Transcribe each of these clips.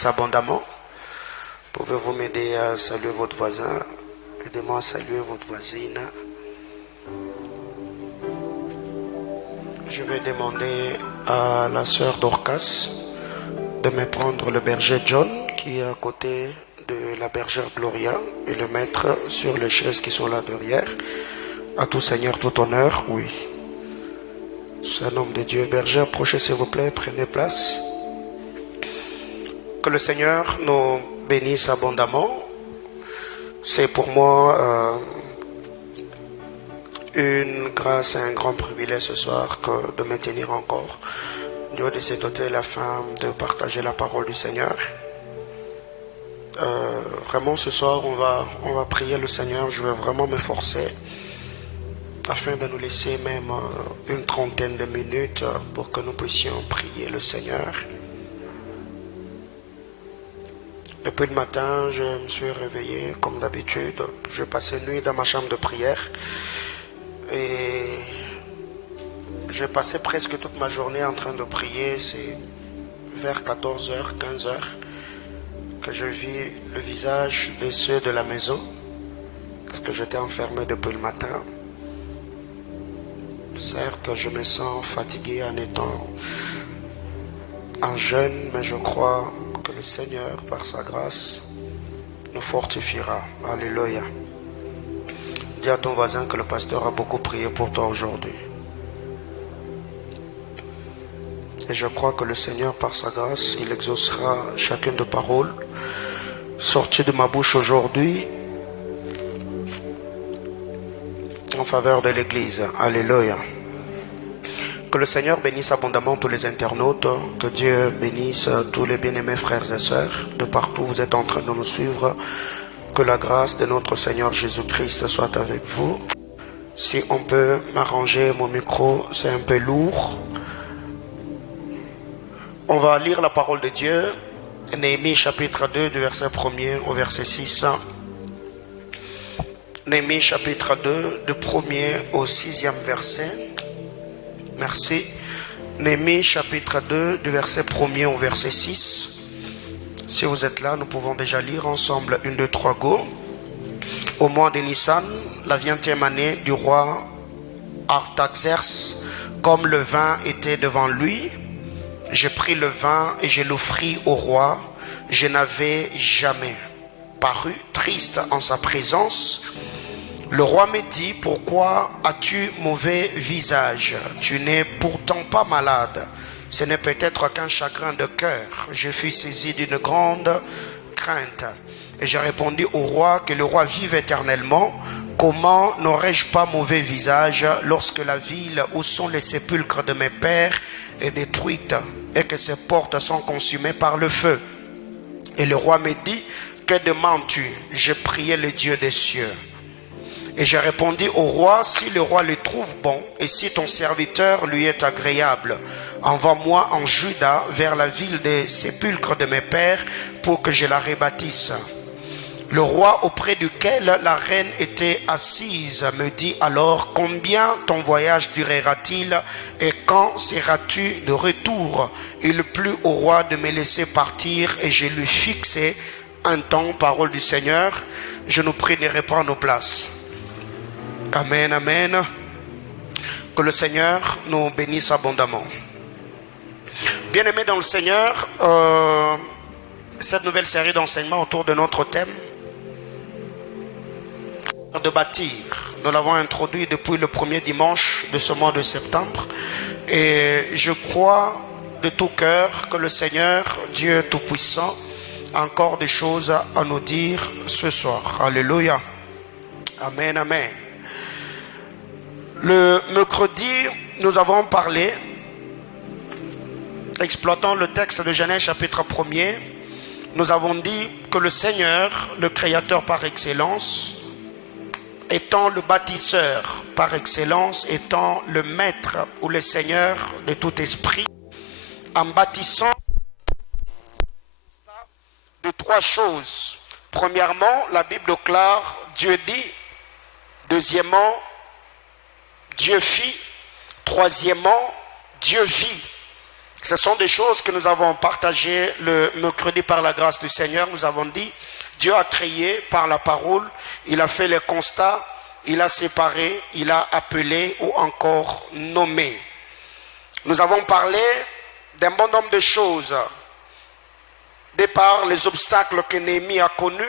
bénisse abondamment. Pouvez-vous m'aider à saluer votre voisin? Aidez-moi à saluer votre voisine. Je vais demander à la sœur Dorcas de me prendre le berger John qui est à côté de la bergère Gloria et le mettre sur les chaises qui sont là derrière. À tout Seigneur, tout honneur, oui. C'est un homme de Dieu. Berger, approchez s'il vous plaît, prenez place. Que le Seigneur nous bénisse abondamment. C'est pour moi une grâce et un grand privilège ce soir de me tenir encore. Dieu de se doter la femme de partager la parole du Seigneur. Vraiment ce soir on va prier le Seigneur. Je vais vraiment me forcer afin de nous laisser même une trentaine de minutes pour que nous puissions prier le Seigneur. Depuis le matin, je me suis réveillé comme d'habitude. Je passais une nuit dans ma chambre de prière et j'ai passé presque toute ma journée en train de prier. C'est vers 14h, 15h que je vis le visage de ceux de la maison parce que j'étais enfermé depuis le matin. Certes, je me sens fatigué en étant en jeûne, mais je crois que le Seigneur, par sa grâce, nous fortifiera. Alléluia. Dis à ton voisin que le pasteur a beaucoup prié pour toi aujourd'hui. Et je crois que le Seigneur, par sa grâce, il exaucera chacune de paroles sorties de ma bouche aujourd'hui en faveur de l'Église. Alléluia. Que le Seigneur bénisse abondamment tous les internautes. Que Dieu bénisse tous les bien-aimés frères et sœurs. De partout vous êtes en train de nous suivre. Que la grâce de notre Seigneur Jésus-Christ soit avec vous. Si on peut m'arranger mon micro, c'est un peu lourd. On va lire la parole de Dieu. Néhémie chapitre 2 du verset 1er au verset 6. Néhémie chapitre 2 du 1er au 6e verset. Merci. Néhémie chapitre 2 du verset 1er au verset 6. Si vous êtes là, nous pouvons déjà lire ensemble 1, 2, 3, go. Au mois de Nissan, la 20e année du roi Artaxerxès, comme le vin était devant lui, j'ai pris le vin et je l'offris au roi. Je n'avais jamais paru triste en sa présence. Le roi me dit, pourquoi as-tu mauvais visage? Tu n'es pourtant pas malade. Ce n'est peut-être qu'un chagrin de cœur. Je fus saisi d'une grande crainte. Et j'ai répondu au roi, que le roi vive éternellement. Comment n'aurais-je pas mauvais visage lorsque la ville où sont les sépulcres de mes pères est détruite et que ses portes sont consumées par le feu? Et le roi me dit, que demandes-tu? J'ai prié le Dieu des cieux. Et j'ai répondu au roi, si le roi le trouve bon, et si ton serviteur lui est agréable, envoie-moi en Juda vers la ville des sépulcres de mes pères pour que je la rebâtisse. Le roi auprès duquel la reine était assise me dit alors, combien ton voyage durera-t-il et quand seras-tu de retour? Il plut au roi de me laisser partir et je lui fixai un temps, parole du Seigneur. Je nous prie de reprendre nos places. Amen, amen. Que le Seigneur nous bénisse abondamment. Bien-aimés dans le Seigneur, cette nouvelle série d'enseignements autour de notre thème de bâtir. Nous l'avons introduit depuis le premier dimanche de ce mois de septembre. Et je crois de tout cœur que le Seigneur, Dieu Tout-Puissant, a encore des choses à nous dire ce soir. Alléluia. Amen, amen. Le mercredi, nous avons parlé, exploitant le texte de Genèse chapitre 1er, nous avons dit que le Seigneur, le Créateur par excellence, étant le bâtisseur par excellence, étant le maître ou le Seigneur de tout esprit, en bâtissant de trois choses. Premièrement, la Bible déclare Dieu dit. Deuxièmement, Dieu fit. Troisièmement, Dieu vit. Ce sont des choses que nous avons partagées le mercredi par la grâce du Seigneur. Nous avons dit, Dieu a créé par la parole, il a fait les constats, il a séparé, il a appelé ou encore nommé. Nous avons parlé d'un bon nombre de choses. De par les obstacles que Néhémie a connus,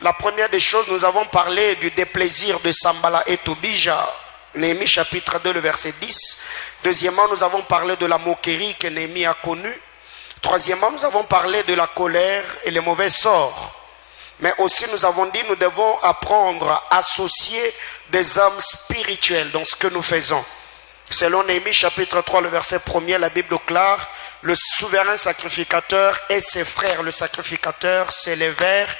la première des choses, nous avons parlé du déplaisir de Sambala et Tobija, Néhémie chapitre 2, le verset 10. Deuxièmement, nous avons parlé de la moquerie que Néhémie a connue. Troisièmement, nous avons parlé de la colère et les mauvais sorts. Mais aussi, nous avons dit, nous devons apprendre à associer des hommes spirituels dans ce que nous faisons. Selon Néhémie chapitre 3, le verset 1er, la Bible déclare, le souverain sacrificateur et ses frères, le sacrificateur, s'élevèrent,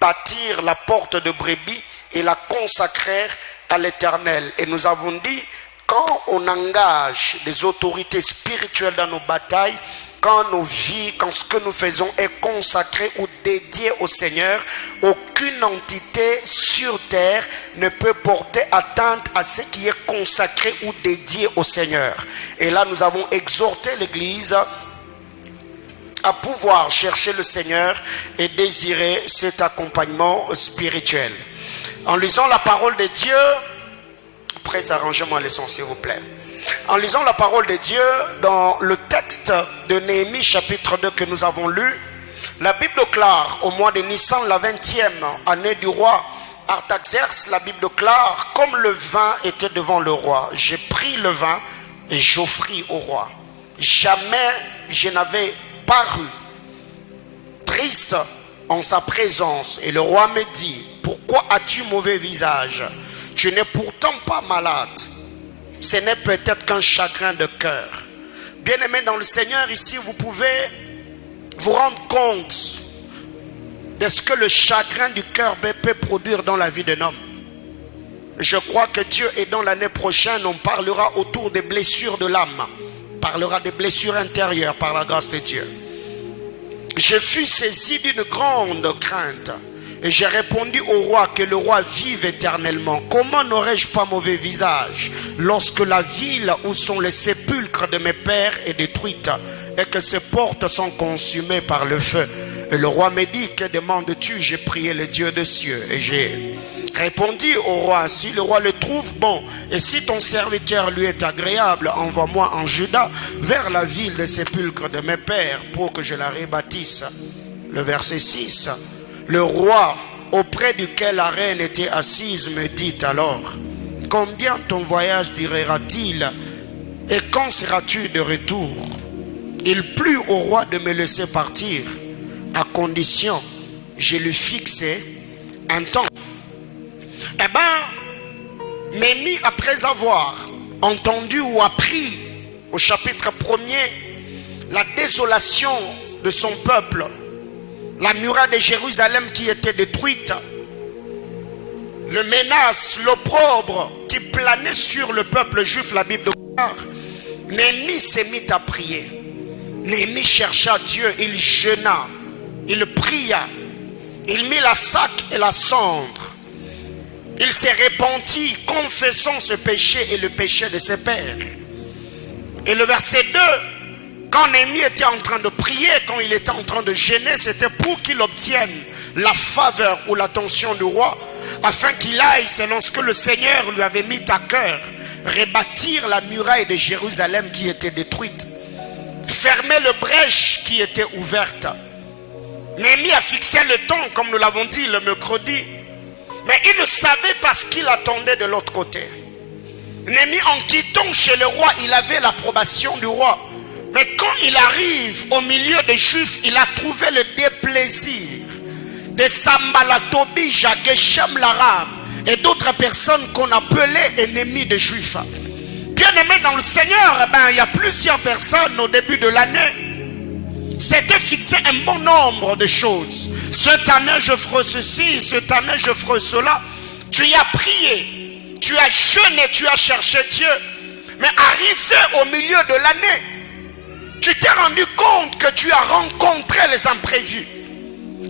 bâtirent la porte de brebis et la consacrèrent à l'Éternel. Et nous avons dit, quand on engage des autorités spirituelles dans nos batailles, quand nos vies, quand ce que nous faisons est consacré ou dédié au Seigneur, aucune entité sur terre ne peut porter atteinte à ce qui est consacré ou dédié au Seigneur. Et là, nous avons exhorté l'Église à pouvoir chercher le Seigneur et désirer cet accompagnement spirituel. En lisant la parole de Dieu, après s'arrangez-moi les sons s'il vous plaît. En lisant la parole de Dieu dans le texte de Néhémie chapitre 2 que nous avons lu, la Bible déclare au mois de Nissan, la 20e année du roi Artaxerxes, la Bible déclare, comme le vin était devant le roi, j'ai pris le vin et j'offris au roi. Jamais je n'avais paru triste en sa présence. Et le roi me dit, pourquoi as-tu mauvais visage? Tu n'es pourtant pas malade. Ce n'est peut-être qu'un chagrin de cœur. Bien-aimés dans le Seigneur, ici vous pouvez vous rendre compte de ce que le chagrin du cœur peut produire dans la vie d'un homme. Je crois que Dieu, et dans l'année prochaine, on parlera autour des blessures de l'âme. On parlera des blessures intérieures par la grâce de Dieu. Je fus saisi d'une grande crainte. Et j'ai répondu au roi que le roi vive éternellement. Comment n'aurais-je pas mauvais visage lorsque la ville où sont les sépulcres de mes pères est détruite et que ses portes sont consumées par le feu? Et le roi me dit, que demandes-tu? J'ai prié le Dieu des cieux. Et j'ai répondu au roi, si le roi le trouve bon, et si ton serviteur lui est agréable, envoie-moi en Juda vers la ville des sépulcres de mes pères pour que je la rebâtisse. Le verset 6. Le roi auprès duquel la reine était assise me dit alors, combien ton voyage durera-t-il et quand seras-tu de retour? Il plut au roi de me laisser partir, à condition je lui fixai un temps. Eh bien, Néhémie, après avoir entendu ou appris au chapitre 1er la désolation de son peuple, la muraille de Jérusalem qui était détruite, le menace, l'opprobre qui planait sur le peuple juif, la Bible déclare, Néhémie s'est mis à prier. Néhémie chercha Dieu, il jeûna, il pria, il mit la sac et la cendre. Il s'est repenti, confessant ce péché et le péché de ses pères. Et le verset 2, quand Néhémie était en train de prier, quand il était en train de jeûner, c'était pour qu'il obtienne la faveur ou l'attention du roi, afin qu'il aille, selon ce que le Seigneur lui avait mis à cœur, rebâtir la muraille de Jérusalem qui était détruite, fermer le brèche qui était ouverte. Néhémie a fixé le temps, comme nous l'avons dit le mercredi, mais il ne savait pas ce qu'il attendait de l'autre côté. Néhémie, en quittant chez le roi, il avait l'approbation du roi. Mais quand il arrive au milieu des Juifs, il a trouvé le déplaisir de Sambala, Tobija, Geshem, l'Arabe et d'autres personnes qu'on appelait ennemis des Juifs. Bien aimés dans le Seigneur, il y a plusieurs personnes au début de l'année s'étaient fixé un bon nombre de choses. Cette année je ferai ceci, cette année je ferai cela. Tu y as prié, tu as jeûné, tu as cherché Dieu. Mais arrivé au milieu de l'année, tu t'es rendu compte que tu as rencontré les imprévus.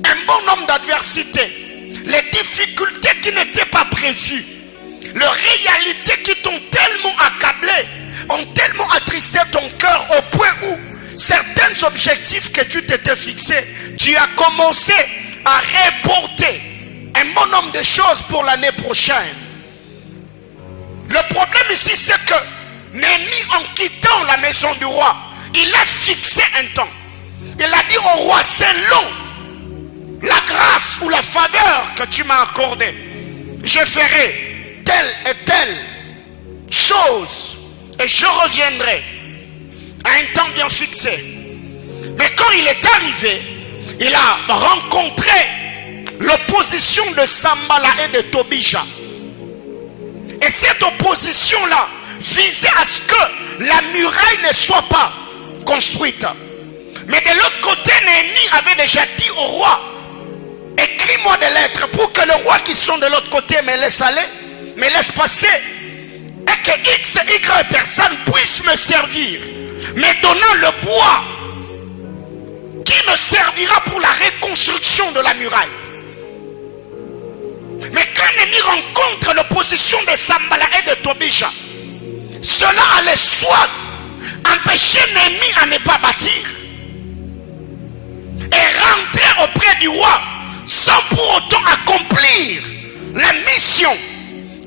Un bon nombre d'adversités, les difficultés qui n'étaient pas prévues, les réalités qui t'ont tellement accablé, ont tellement attristé ton cœur au point où certains objectifs que tu t'étais fixés, tu as commencé à reporter un bon nombre de choses pour l'année prochaine. Le problème ici, c'est que Néhémie, en quittant la maison du roi, il a fixé un temps. Il a dit au roi, selon la grâce ou la faveur que tu m'as accordée, je ferai telle et telle chose et je reviendrai à un temps bien fixé. Mais quand il est arrivé, il a rencontré l'opposition de Sanballat et de Tobija. Et cette opposition-là visait à ce que la muraille ne soit pas construite. Mais de l'autre côté, Néhémie avait déjà dit au roi, écris-moi des lettres pour que le roi qui sont de l'autre côté me laisse aller, me laisse passer, et que X et Y personnes puissent me servir, me donnant le bois qui me servira pour la reconstruction de la muraille. Mais quand Néhémie rencontre l'opposition de Sanballat et de Tobija, cela allait soit empêcher Néhémie à ne pas bâtir et rentrer auprès du roi sans pour autant accomplir la mission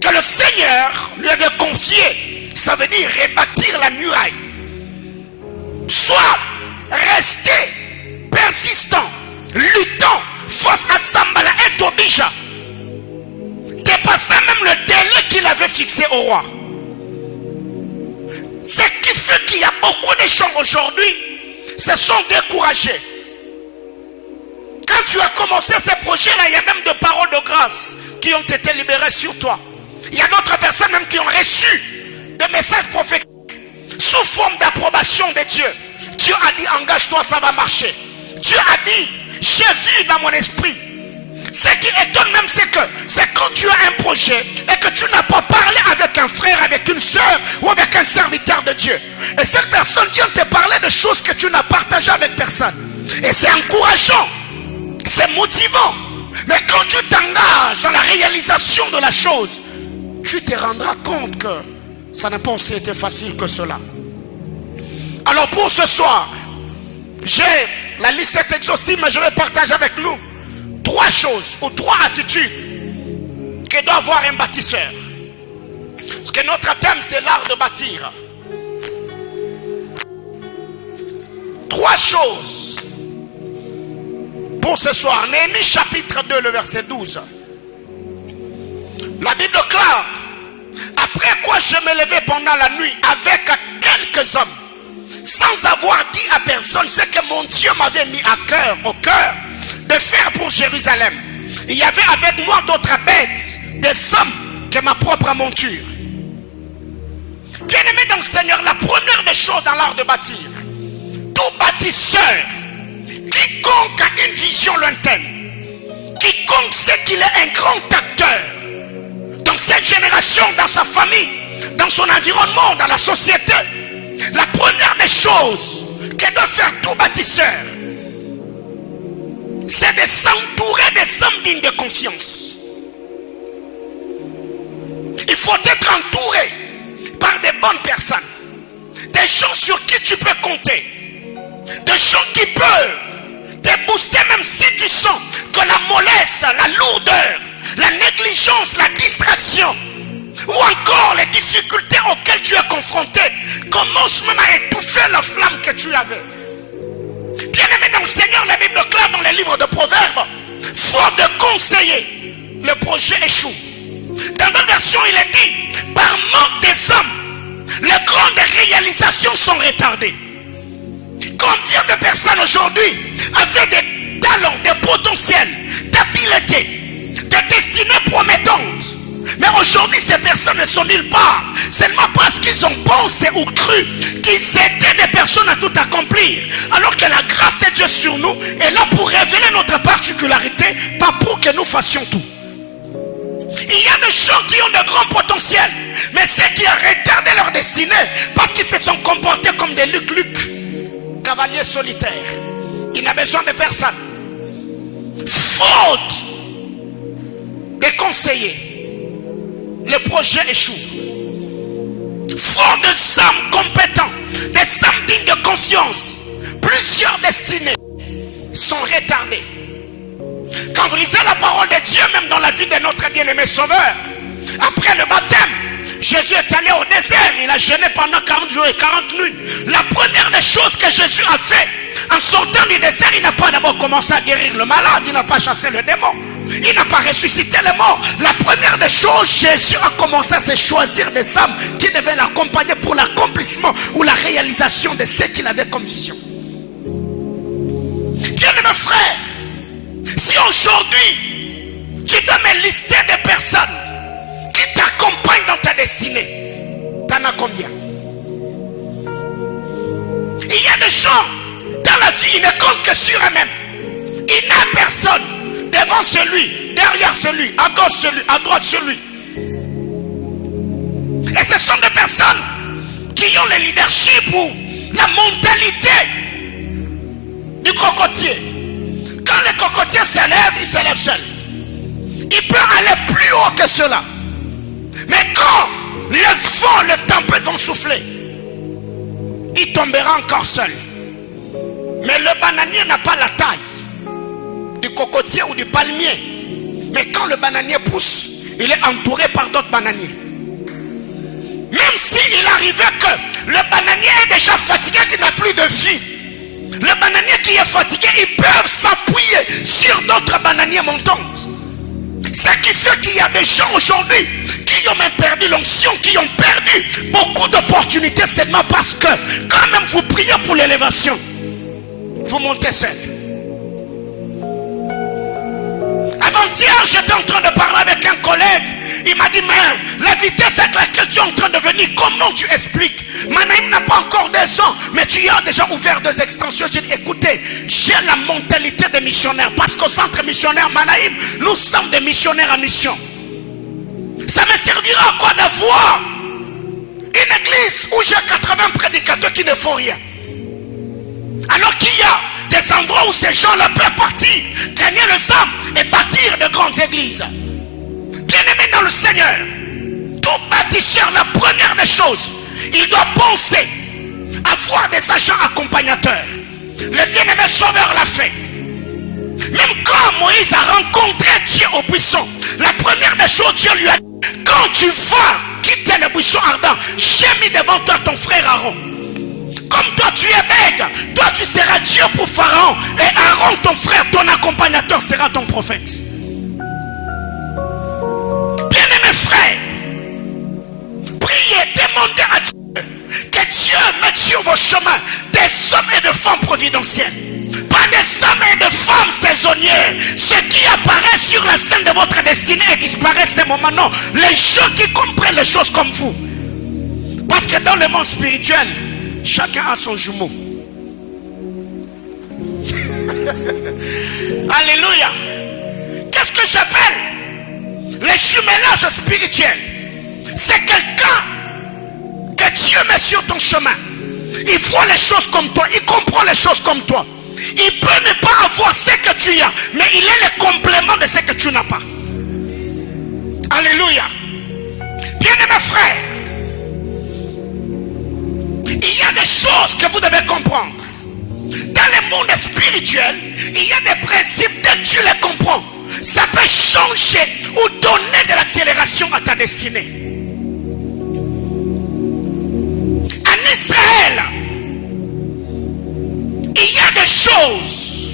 que le Seigneur lui avait confiée, ça veut dire rebâtir la muraille, soit rester persistant, luttant face à Sanballat et Tobija, dépasser même le délai qu'il avait fixé au roi. Ce qui fait qu'il y a beaucoup de gens aujourd'hui se sont découragés. Quand tu as commencé ces projets-là, il y a même des paroles de grâce qui ont été libérées sur toi. Il y a d'autres personnes même qui ont reçu des messages prophétiques sous forme d'approbation de Dieu. Dieu a dit, engage-toi, ça va marcher. Dieu a dit, j'ai vu dans mon esprit. Ce qui étonne même, c'est que c'est quand tu as un projet et que tu n'as pas parlé avec un frère, avec une soeur ou avec un serviteur de Dieu. Et cette personne vient te parler de choses que tu n'as partagées avec personne. Et c'est encourageant, c'est motivant. Mais quand tu t'engages dans la réalisation de la chose, tu te rendras compte que ça n'a pas aussi été facile que cela. Alors pour ce soir, la liste est exhaustive, mais je vais partager avec nous 3 choses ou 3 attitudes que doit avoir un bâtisseur. Parce que notre thème, c'est l'art de bâtir. 3 choses pour ce soir. Néhémie chapitre 2, le verset 12. La Bible déclare, après quoi je me levais pendant la nuit avec quelques hommes, sans avoir dit à personne ce que mon Dieu m'avait mis au cœur de faire pour Jérusalem. Il y avait avec moi d'autres bêtes, des hommes que ma propre monture. Bien-aimé dans le Seigneur, la première des choses dans l'art de bâtir, tout bâtisseur, quiconque a une vision lointaine, quiconque sait qu'il est un grand acteur dans cette génération, dans sa famille, dans son environnement, dans la société, la première des choses que doit faire tout bâtisseur, c'est de s'entourer des hommes dignes de confiance. Il faut être entouré par des bonnes personnes, des gens sur qui tu peux compter, des gens qui peuvent te booster même si tu sens que la mollesse, la lourdeur, la négligence, la distraction ou encore les difficultés auxquelles tu es confronté commencent même à étouffer la flamme que tu avais. Bien-aimé dans le Seigneur, la Bible déclare dans les livres de Proverbes, faute de conseiller, le projet échoue. Dans d'autres versions, il est dit, par manque des hommes, les grandes réalisations sont retardées. Combien de personnes aujourd'hui avaient des talents, des potentiels, d'habiletés, des destinées promettantes, mais aujourd'hui ces personnes ne sont nulle part, seulement parce qu'ils ont pensé ou cru qu'ils étaient des personnes à tout accomplir, alors que la grâce de Dieu sur nous est là pour révéler notre particularité, pas pour que nous fassions tout. Il y a des gens qui ont de grands potentiels, mais ceux qui ont retardé leur destinée parce qu'ils se sont comportés comme des Luc, cavaliers solitaires. Il n'a besoin de personne. Faute des conseillers, le projet échoue. Faute de hommes compétents, des hommes dignes de confiance, plusieurs destinées sont retardées. Quand vous lisez la parole de Dieu, même dans la vie de notre bien-aimé Sauveur, après le baptême, Jésus est allé au désert, il a jeûné pendant 40 jours et 40 nuits. La première des choses que Jésus a fait, en sortant du désert, il n'a pas d'abord commencé à guérir le malade, il n'a pas chassé le démon, il n'a pas ressuscité les morts. La première des choses, Jésus a commencé à se choisir des âmes qui devaient l'accompagner pour l'accomplissement ou la réalisation de ce qu'il avait comme vision. Bien-aimés frères, si aujourd'hui tu dois me lister des personnes qui t'accompagnent dans ta destinée, t'en as combien? Il y a des gens dans la vie, ils ne comptent que sur eux-mêmes. Il n'y a personne devant celui, derrière celui, à gauche celui, à droite celui. Et ce sont des personnes qui ont le leadership ou la mentalité du cocotier. Quand le cocotier s'élève, il s'élève seul. Il peut aller plus haut que cela. Mais quand le vent, le tempête vont souffler, il tombera encore seul. Mais le bananier n'a pas la taille du cocotier ou du palmier. Mais quand le bananier pousse, il est entouré par d'autres bananiers. Même s'il arrivait que le bananier est déjà fatigué, qu'il n'a plus de vie, le bananier qui est fatigué, ils peuvent s'appuyer sur d'autres bananiers montantes. Ce qui fait qu'il y a des gens aujourd'hui qui ont même perdu l'onction, qui ont perdu beaucoup d'opportunités seulement parce que quand même vous priez pour l'élévation, vous montez seul. Avant-hier, j'étais en train de parler avec un collègue. Il m'a dit, mais la vitesse avec laquelle tu es en train de venir, comment tu expliques? Manaïm n'a pas encore 2 ans, mais tu y as déjà ouvert 2 extensions. J'ai dit, écoutez, j'ai la mentalité des missionnaires. Parce qu'au centre missionnaire Manaïm, nous sommes des missionnaires à mission. Ça me servira à quoi d'avoir une église où j'ai 80 prédicateurs qui ne font rien? Alors qu'il y a des endroits où ces gens-là peuvent partir, gagner les âmes et bâtir de grandes églises. Bien-aimés dans le Seigneur, tout bâtisseur, la première des choses, il doit penser à avoir des agents accompagnateurs. Le bien-aimé Sauveur l'a fait. Même quand Moïse a rencontré Dieu au buisson, la première des choses, Dieu lui a dit, quand tu vas quitter le buisson ardent, j'ai mis devant toi ton frère Aaron. Comme toi tu es bègue, toi tu seras Dieu pour Pharaon. Et Aaron, ton frère, ton accompagnateur, sera ton prophète. Bien-aimés frères, priez, demandez à Dieu que Dieu mette sur vos chemins des hommes et des femmes providentielles. Pas des hommes et des femmes saisonnières. Ceux qui apparaissent sur la scène de votre destinée et disparaissent ces moments. Non, les gens qui comprennent les choses comme vous. Parce que dans le monde spirituel, chacun a son jumeau. Alléluia. Qu'est-ce que j'appelle les jumelages spirituels? C'est quelqu'un que Dieu met sur ton chemin. Il voit les choses comme toi, il comprend les choses comme toi. Il peut ne pas avoir ce que tu as, mais il est le complément de ce que tu n'as pas. Alléluia. Bien-aimés frères, il y a des choses que vous devez comprendre. Dans le monde spirituel, il y a des principes que tu les comprends. Ça peut changer ou donner de l'accélération à ta destinée. En Israël, il y a des choses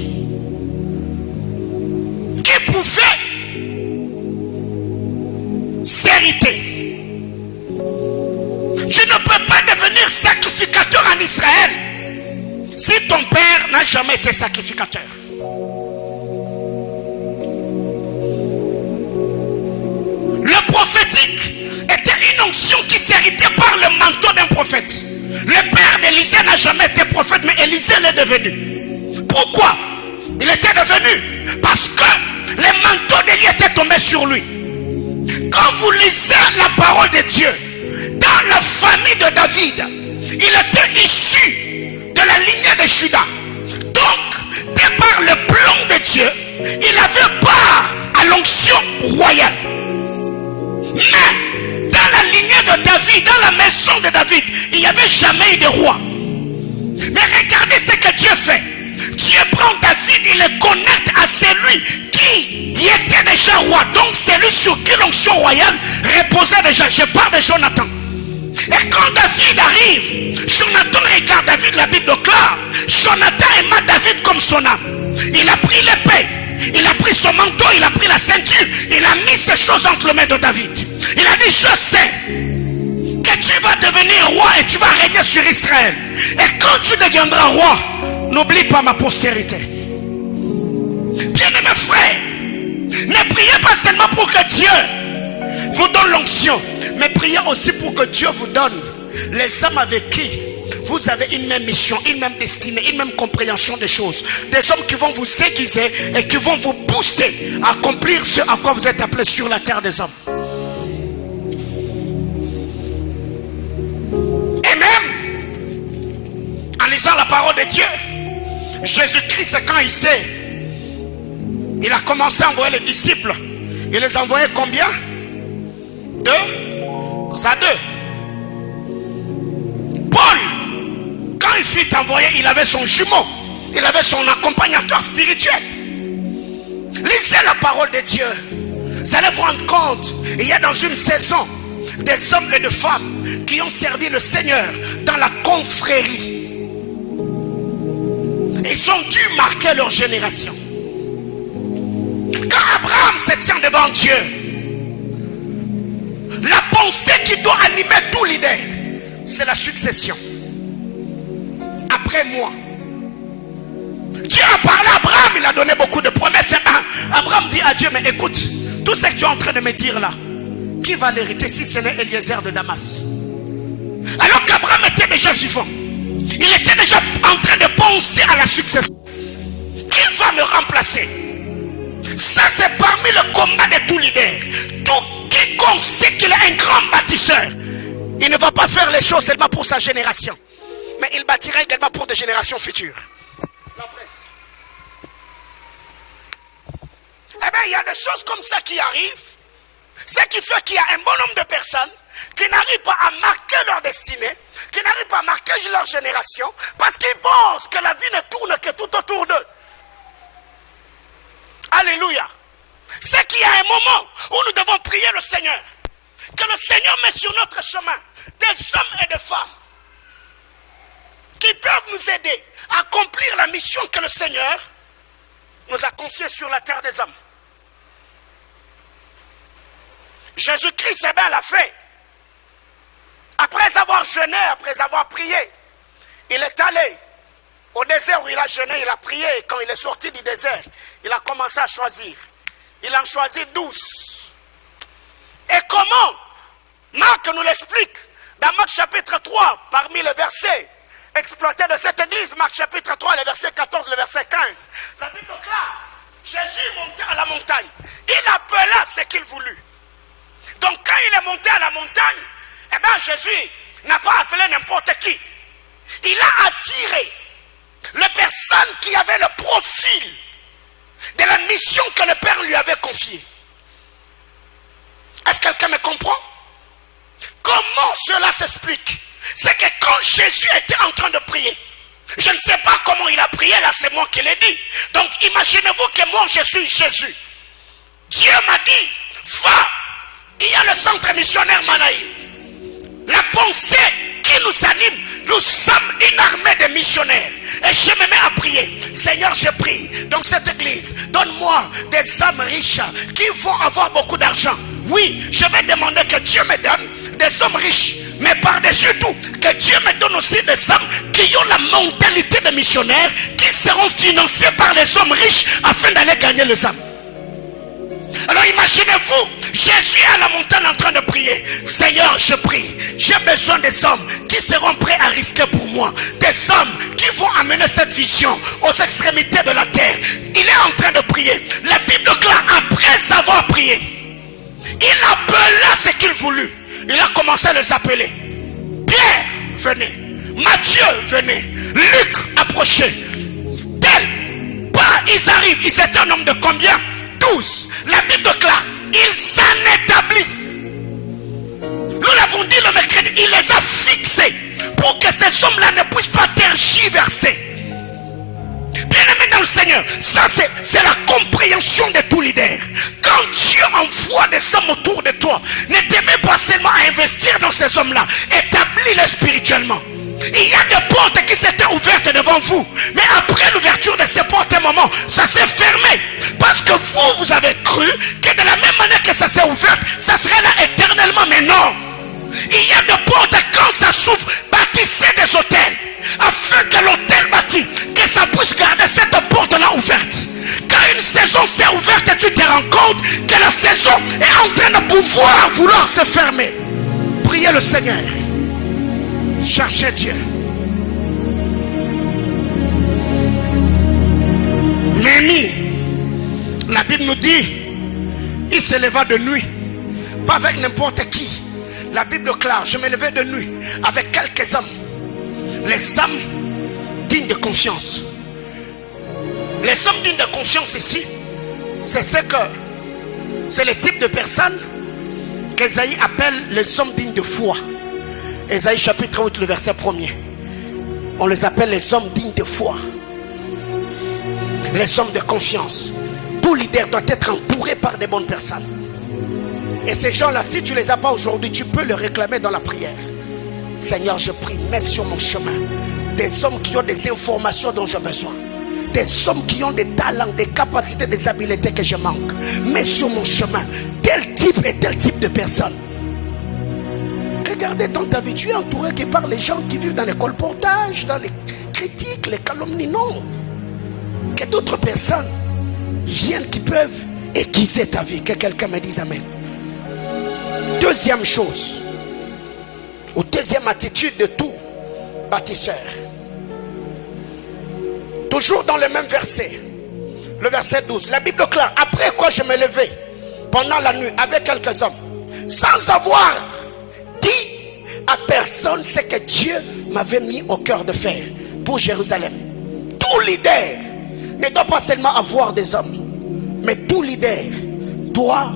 qui pouvaient s'hériter. Tu ne peux pas devenir sacrificateur en Israël si ton père n'a jamais été sacrificateur. Le prophétique était une onction qui s'héritait par le manteau d'un prophète. Le père d'Élisée n'a jamais été prophète, mais Élisée l'est devenu. Pourquoi il était devenu? Parce que le manteau d'Élie était tombé sur lui. Quand vous lisez la parole de Dieu, dans la famille de David, il était issu de la lignée de Juda. Donc, de par le plan de Dieu, il avait part à l'onction royale. Mais, dans la lignée de David, dans la maison de David, il n'y avait jamais eu de roi. Mais regardez ce que Dieu fait. Dieu prend David, il le connecte à celui qui était déjà roi. Donc celui sur qui l'onction royale reposait déjà. Je parle de Jonathan. Et quand David arrive, Jonathan regarde David, la Bible déclare, Jonathan aima David comme son âme. Il a pris l'épée, il a pris son manteau, il a pris la ceinture, il a mis ces choses entre les mains de David. Il a dit, je sais que tu vas devenir roi et tu vas régner sur Israël. Et quand tu deviendras roi, n'oublie pas ma postérité. Bien-aimés frères, ne priez pas seulement pour que Dieu vous donne l'onction, mais priez aussi pour que Dieu vous donne les hommes avec qui vous avez une même mission, une même destinée, une même compréhension des choses. Des hommes qui vont vous aiguiser et qui vont vous pousser à accomplir ce à quoi vous êtes appelés sur la terre des hommes. Et même en lisant la parole de Dieu, Jésus-Christ, quand il a commencé à envoyer les disciples, il les envoyait combien? 2 à 2. Paul, quand il fut envoyé, il avait son jumeau, il avait son accompagnateur spirituel. Lisez la parole de Dieu, vous allez vous rendre compte, il y a dans une saison des hommes et des femmes qui ont servi le Seigneur dans la confrérie. Ils ont dû marquer leur génération. Quand Abraham se tient devant Dieu, la pensée qui doit animer tout leader, c'est la succession. Après moi, Dieu a parlé à Abraham, il a donné beaucoup de promesses. Abraham dit à Dieu, mais écoute, tout ce que tu es en train de me dire là, qui va l'hériter si ce n'est Eliezer de Damas? Alors qu'Abraham était déjà vivant, il était déjà en train de penser à la succession. Qui va me remplacer? Ça, c'est parmi le combat de tout leader. Tout quiconque sait qu'il est un grand bâtisseur, il ne va pas faire les choses seulement pour sa génération, mais il bâtira également pour des générations futures. La presse. Eh bien, il y a des choses comme ça qui arrivent. Ce qui fait qu'il y a un bon nombre de personnes qui n'arrivent pas à marquer leur destinée, qui n'arrivent pas à marquer leur génération, parce qu'ils pensent que la vie ne tourne que tout autour d'eux. Alléluia. C'est qu'il y a un moment où nous devons prier le Seigneur, que le Seigneur met sur notre chemin des hommes et des femmes qui peuvent nous aider à accomplir la mission que le Seigneur nous a confiée sur la terre des hommes. Jésus-Christ, l'a fait. Après avoir jeûné, après avoir prié, il est allé au désert où il a jeûné, il a prié. Et quand il est sorti du désert, il a commencé à choisir. Il en choisit 12. Et comment? Marc nous l'explique. Dans Marc chapitre 3, parmi les versets exploités de cette église, Marc chapitre 3, les versets 14, le verset 15. La Bible déclare, Jésus montait à la montagne. Il appela ce qu'il voulut. Donc quand il est monté à la montagne, eh bien Jésus n'a pas appelé n'importe qui. Il a attiré les personnes qui avaient le profil de la mission que le Père lui avait confiée. Est-ce que quelqu'un me comprend? Comment cela s'explique? C'est que quand Jésus était en train de prier, je ne sais pas comment il a prié, là c'est moi qui l'ai dit. Donc imaginez-vous que moi je suis Jésus. Dieu m'a dit, va, il y a le centre missionnaire Manaïm. La pensée qui nous anime, nous sommes une armée de missionnaires. Et je me mets à prier. Seigneur, je prie dans cette église, donne-moi des hommes riches qui vont avoir beaucoup d'argent. Oui, je vais demander que Dieu me donne des hommes riches. Mais par-dessus tout, que Dieu me donne aussi des hommes qui ont la mentalité de missionnaires, qui seront financés par les hommes riches afin d'aller gagner les âmes. Alors imaginez-vous, Jésus est à la montagne en train de prier. Seigneur, je prie, j'ai besoin des hommes qui seront prêts à risquer pour moi. Des hommes qui vont amener cette vision aux extrémités de la terre. Il est en train de prier. La Bible déclare, après avoir prié, il appela ce qu'il voulut. Il a commencé à les appeler. Pierre, venez. Matthieu, venez. Luc, approchez. Tel, pas, ils arrivent. Ils étaient un nombre de combien? 12. La Bible déclare, il s'en établit. Nous l'avons dit le mercredi, il les a fixés pour que ces hommes-là ne puissent pas tergiverser. Bien-aimé dans le Seigneur, ça c'est la compréhension de tout leader. Quand Dieu envoie des hommes autour de toi, ne t'aimez pas seulement à investir dans ces hommes-là, établis-les spirituellement. Il y a des portes qui s'étaient ouvertes devant vous, mais après l'ouverture de ces portes, un moment, ça s'est fermé. Parce que vous avez cru que de la même manière que ça s'est ouvert, ça serait là éternellement. Mais non. Il y a des portes, quand ça s'ouvre, bâtissez des hôtels, afin que l'hôtel bâti, que ça puisse garder cette porte-là ouverte. Quand une saison s'est ouverte, tu te rends compte que la saison est en train de vouloir se fermer. Priez le Seigneur. Cherchez Dieu. Néhémie, la Bible nous dit, il se leva de nuit, pas avec n'importe qui. La Bible déclare, je me levais de nuit avec quelques hommes, les hommes dignes de confiance. Les hommes dignes de confiance ici, c'est le type de personnes qu'Ésaïe appelle les hommes dignes de foi. Ésaïe chapitre 8, le verset 1er. On les appelle les hommes dignes de foi. Les hommes de confiance. Tout leader doit être entouré par des bonnes personnes. Et ces gens-là, si tu ne les as pas aujourd'hui, tu peux les réclamer dans la prière. Seigneur, je prie, mets sur mon chemin des hommes qui ont des informations dont j'ai besoin. Des hommes qui ont des talents, des capacités, des habiletés que je manque. Mets sur mon chemin tel type et tel type de personnes. Regardez dans ta vie, tu es entouré que par les gens qui vivent dans les colportages, dans les critiques, les calomnies. Non. Que d'autres personnes viennent qui peuvent aiguiser ta vie. Que quelqu'un me dise amen. Deuxième chose, ou deuxième attitude de tout bâtisseur. Toujours dans le même verset, le verset 12. La Bible déclare, après quoi je me levais pendant la nuit avec quelques hommes, sans avoir dit à personne ce que Dieu m'avait mis au cœur de faire pour Jérusalem. Tout leader ne doit pas seulement avoir des hommes, mais tout leader doit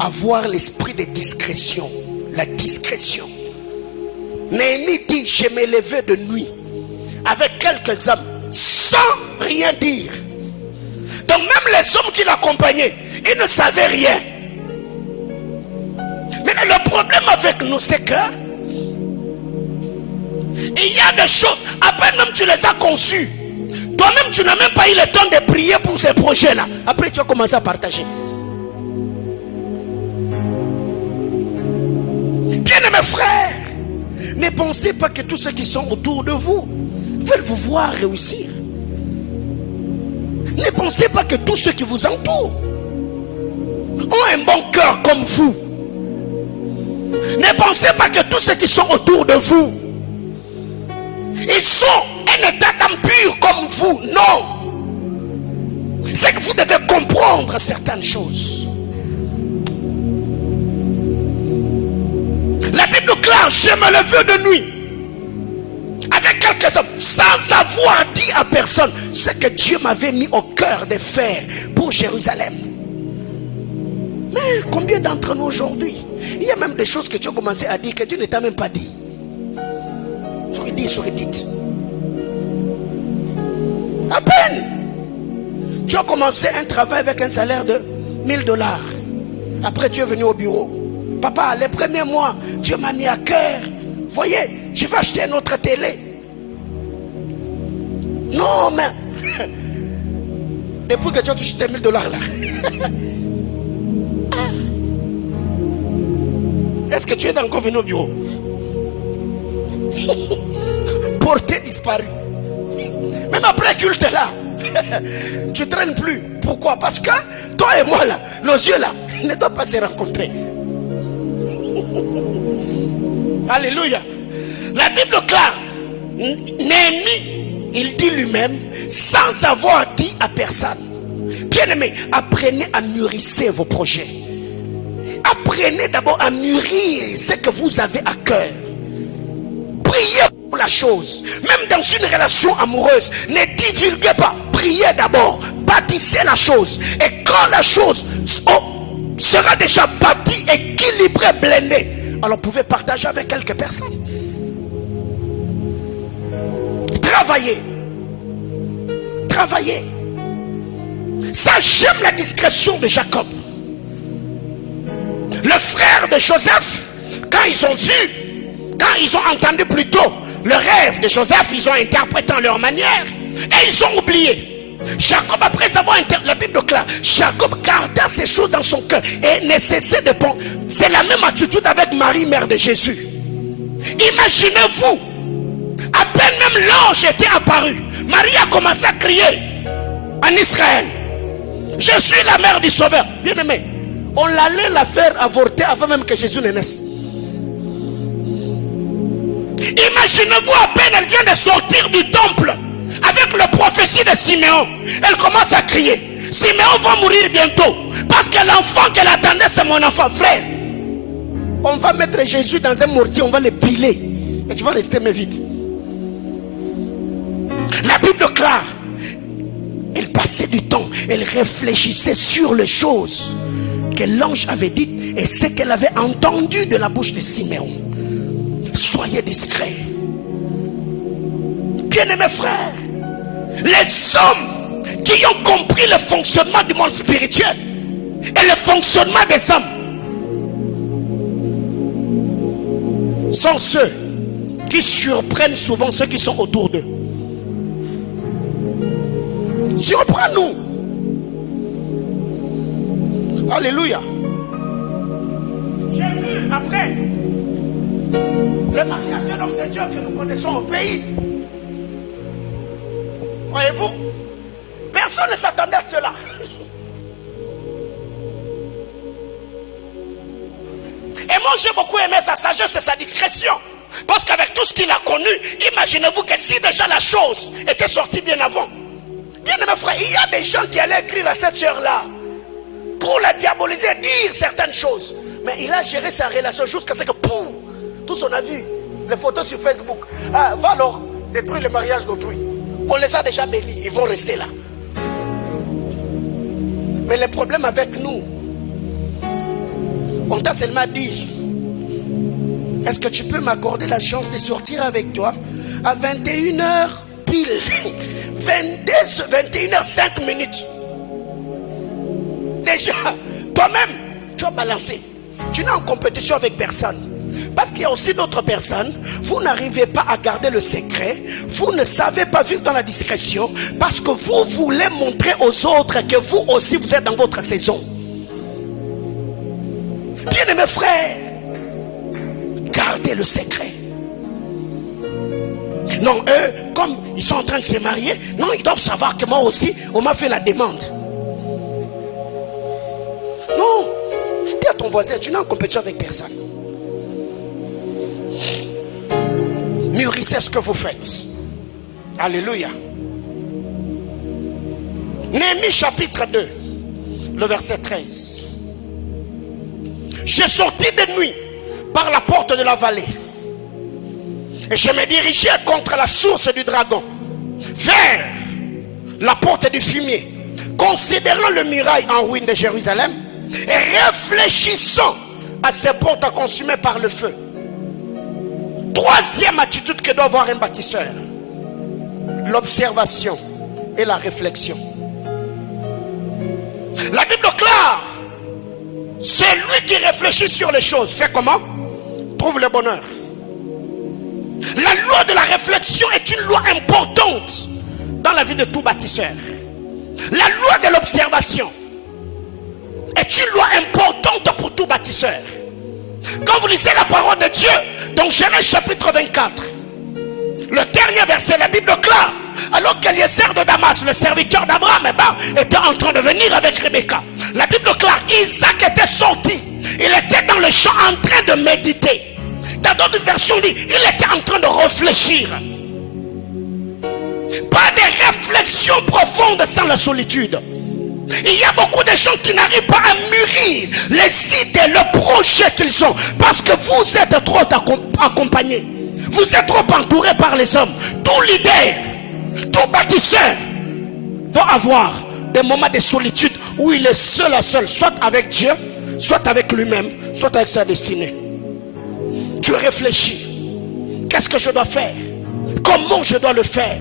avoir l'esprit de discrétion. La discrétion. Néhémie dit, je me levais de nuit avec quelques hommes sans rien dire. Donc même les hommes qui l'accompagnaient, ils ne savaient rien. Mais le problème avec nous, c'est que il y a des choses, à peine même tu les as conçues, toi-même tu n'as même pas eu le temps de prier pour ces projets-là. Après tu as commencé à partager. Bien-aimés frères, ne pensez pas que tous ceux qui sont autour de vous veulent vous voir réussir. Ne pensez pas que tous ceux qui vous entourent ont un bon cœur comme vous. Ne pensez pas que tous ceux qui sont autour de vous, ils sont un état d'âme pur comme vous. Non. C'est que vous devez comprendre certaines choses. La Bible déclare, je me levais de nuit avec quelques hommes sans avoir dit à personne ce que Dieu m'avait mis au cœur de faire pour Jérusalem. Mais combien d'entre nous aujourd'hui, il y a même des choses que tu as commencé à dire que Dieu ne t'a même pas dit. Souris dit. À peine. Tu as commencé un travail avec un salaire de $1000. Après tu es venu au bureau. Papa, les premiers mois, Dieu m'a mis à cœur. Voyez, je vais acheter une autre télé. Non, mais depuis que tu as touché tes $1000 là. Est-ce que tu es encore venu au bureau? Portée disparue. Même après culte là, tu ne traînes plus. Pourquoi? Parce que toi et moi là, nos yeux là, ne doivent pas se rencontrer. Alléluia. La Bible déclare, Néhémie, il dit lui-même, sans avoir dit à personne. Bien-aimés, apprenez à mûrir vos projets. Apprenez d'abord à mûrir ce que vous avez à cœur. Priez pour la chose. Même dans une relation amoureuse, ne divulguez pas. Priez d'abord. Bâtissez la chose. Et quand la chose sera déjà bâtie, équilibrée, blindée, alors vous pouvez partager avec quelques personnes. travailler. Travailler. Ça, j'aime la discrétion de Jacob. Le frère de Joseph, quand ils ont vu, quand ils ont entendu plutôt le rêve de Joseph, ils ont interprété en leur manière et ils ont oublié. Jacob, après avoir la Bible claire, Jacob garda ces choses dans son cœur et ne cessait de penser. C'est la même attitude avec Marie, mère de Jésus. Imaginez-vous, à peine même l'ange était apparu, Marie a commencé à crier en Israël: je suis la mère du Sauveur. Bien aimé, on allait la faire avorter avant même que Jésus ne naisse. Imaginez-vous, à peine elle vient de sortir du temple avec la prophétie de Siméon, elle commence à crier: Siméon va mourir bientôt parce que l'enfant qu'elle attendait, c'est mon enfant. Frère, on va mettre Jésus dans un mortier, on va le piler et tu vas rester mais vide. La Bible claire, elle passait du temps, elle réfléchissait sur les choses que l'ange avait dites et ce qu'elle avait entendu de la bouche de Siméon. Soyez discrets. Bien-aimés frères, les hommes qui ont compris le fonctionnement du monde spirituel et le fonctionnement des hommes sont ceux qui surprennent souvent ceux qui sont autour d'eux. Surprends-nous. Alléluia. J'ai vu après le mariage de l'homme de Dieu que nous connaissons au pays. Voyez-vous, personne ne s'attendait à cela. Et moi j'ai beaucoup aimé sa sagesse et sa discrétion. Parce qu'avec tout ce qu'il a connu, imaginez-vous que si déjà la chose était sortie bien avant. Bien aimé frère, il y a des gens qui allaient écrire à cette soeur-là pour la diaboliser, dire certaines choses. Mais il a géré sa relation jusqu'à ce que, pouf, tous on a vu les photos sur Facebook. Ah, va alors détruire le mariage d'autrui. On les a déjà bénis, ils vont rester là. Mais le problème avec nous, on t'a seulement dit: est-ce que tu peux m'accorder la chance de sortir avec toi à 21h pile, 21h05 minutes. Déjà, toi-même, tu as balancé. Tu n'es en compétition avec personne. Parce qu'il y a aussi d'autres personnes, vous n'arrivez pas à garder le secret, vous ne savez pas vivre dans la discrétion, parce que vous voulez montrer aux autres que vous aussi vous êtes dans votre saison. Bien-aimés frères, gardez le secret. Non, eux, comme ils sont en train de se marier, non, ils doivent savoir que moi aussi, on m'a fait la demande. Non, dis à ton voisin, tu n'es en compétition avec personne. Mûrissez ce que vous faites. Alléluia. Néhémie chapitre 2, le verset 13. J'ai sorti de nuit par la porte de la vallée et je me dirigeais contre la source du dragon, vers la porte du fumier, considérant le muraille en ruine de Jérusalem et réfléchissant à ces portes consumées par le feu. Troisième attitude que doit avoir un bâtisseur: l'observation et la réflexion. La Bible clare, c'est lui qui réfléchit sur les choses. Fait comment? Trouve le bonheur. La loi de la réflexion est une loi importante dans la vie de tout bâtisseur. La loi de l'observation est une loi importante pour tout bâtisseur. Quand vous lisez la parole de Dieu, dans Genèse chapitre 24, le dernier verset, la Bible clare, alors qu'Eliezer de Damas, le serviteur d'Abraham, était en train de venir avec Rebecca, la Bible clare, Isaac était sorti, il était dans le champ en train de méditer. Dans d'autres versions, il était en train de réfléchir. Pas de réflexion profonde sans la solitude. Il y a beaucoup de gens qui n'arrivent pas à mûrir les idées, le projet qu'ils ont, parce que vous êtes trop accompagnés. Vous êtes trop entourés par les hommes. Tout leader, tout bâtisseur doit avoir des moments de solitude où il est seul à seul, soit avec Dieu, soit avec lui-même, soit avec sa destinée. Tu réfléchis. Qu'est-ce que je dois faire? Comment je dois le faire?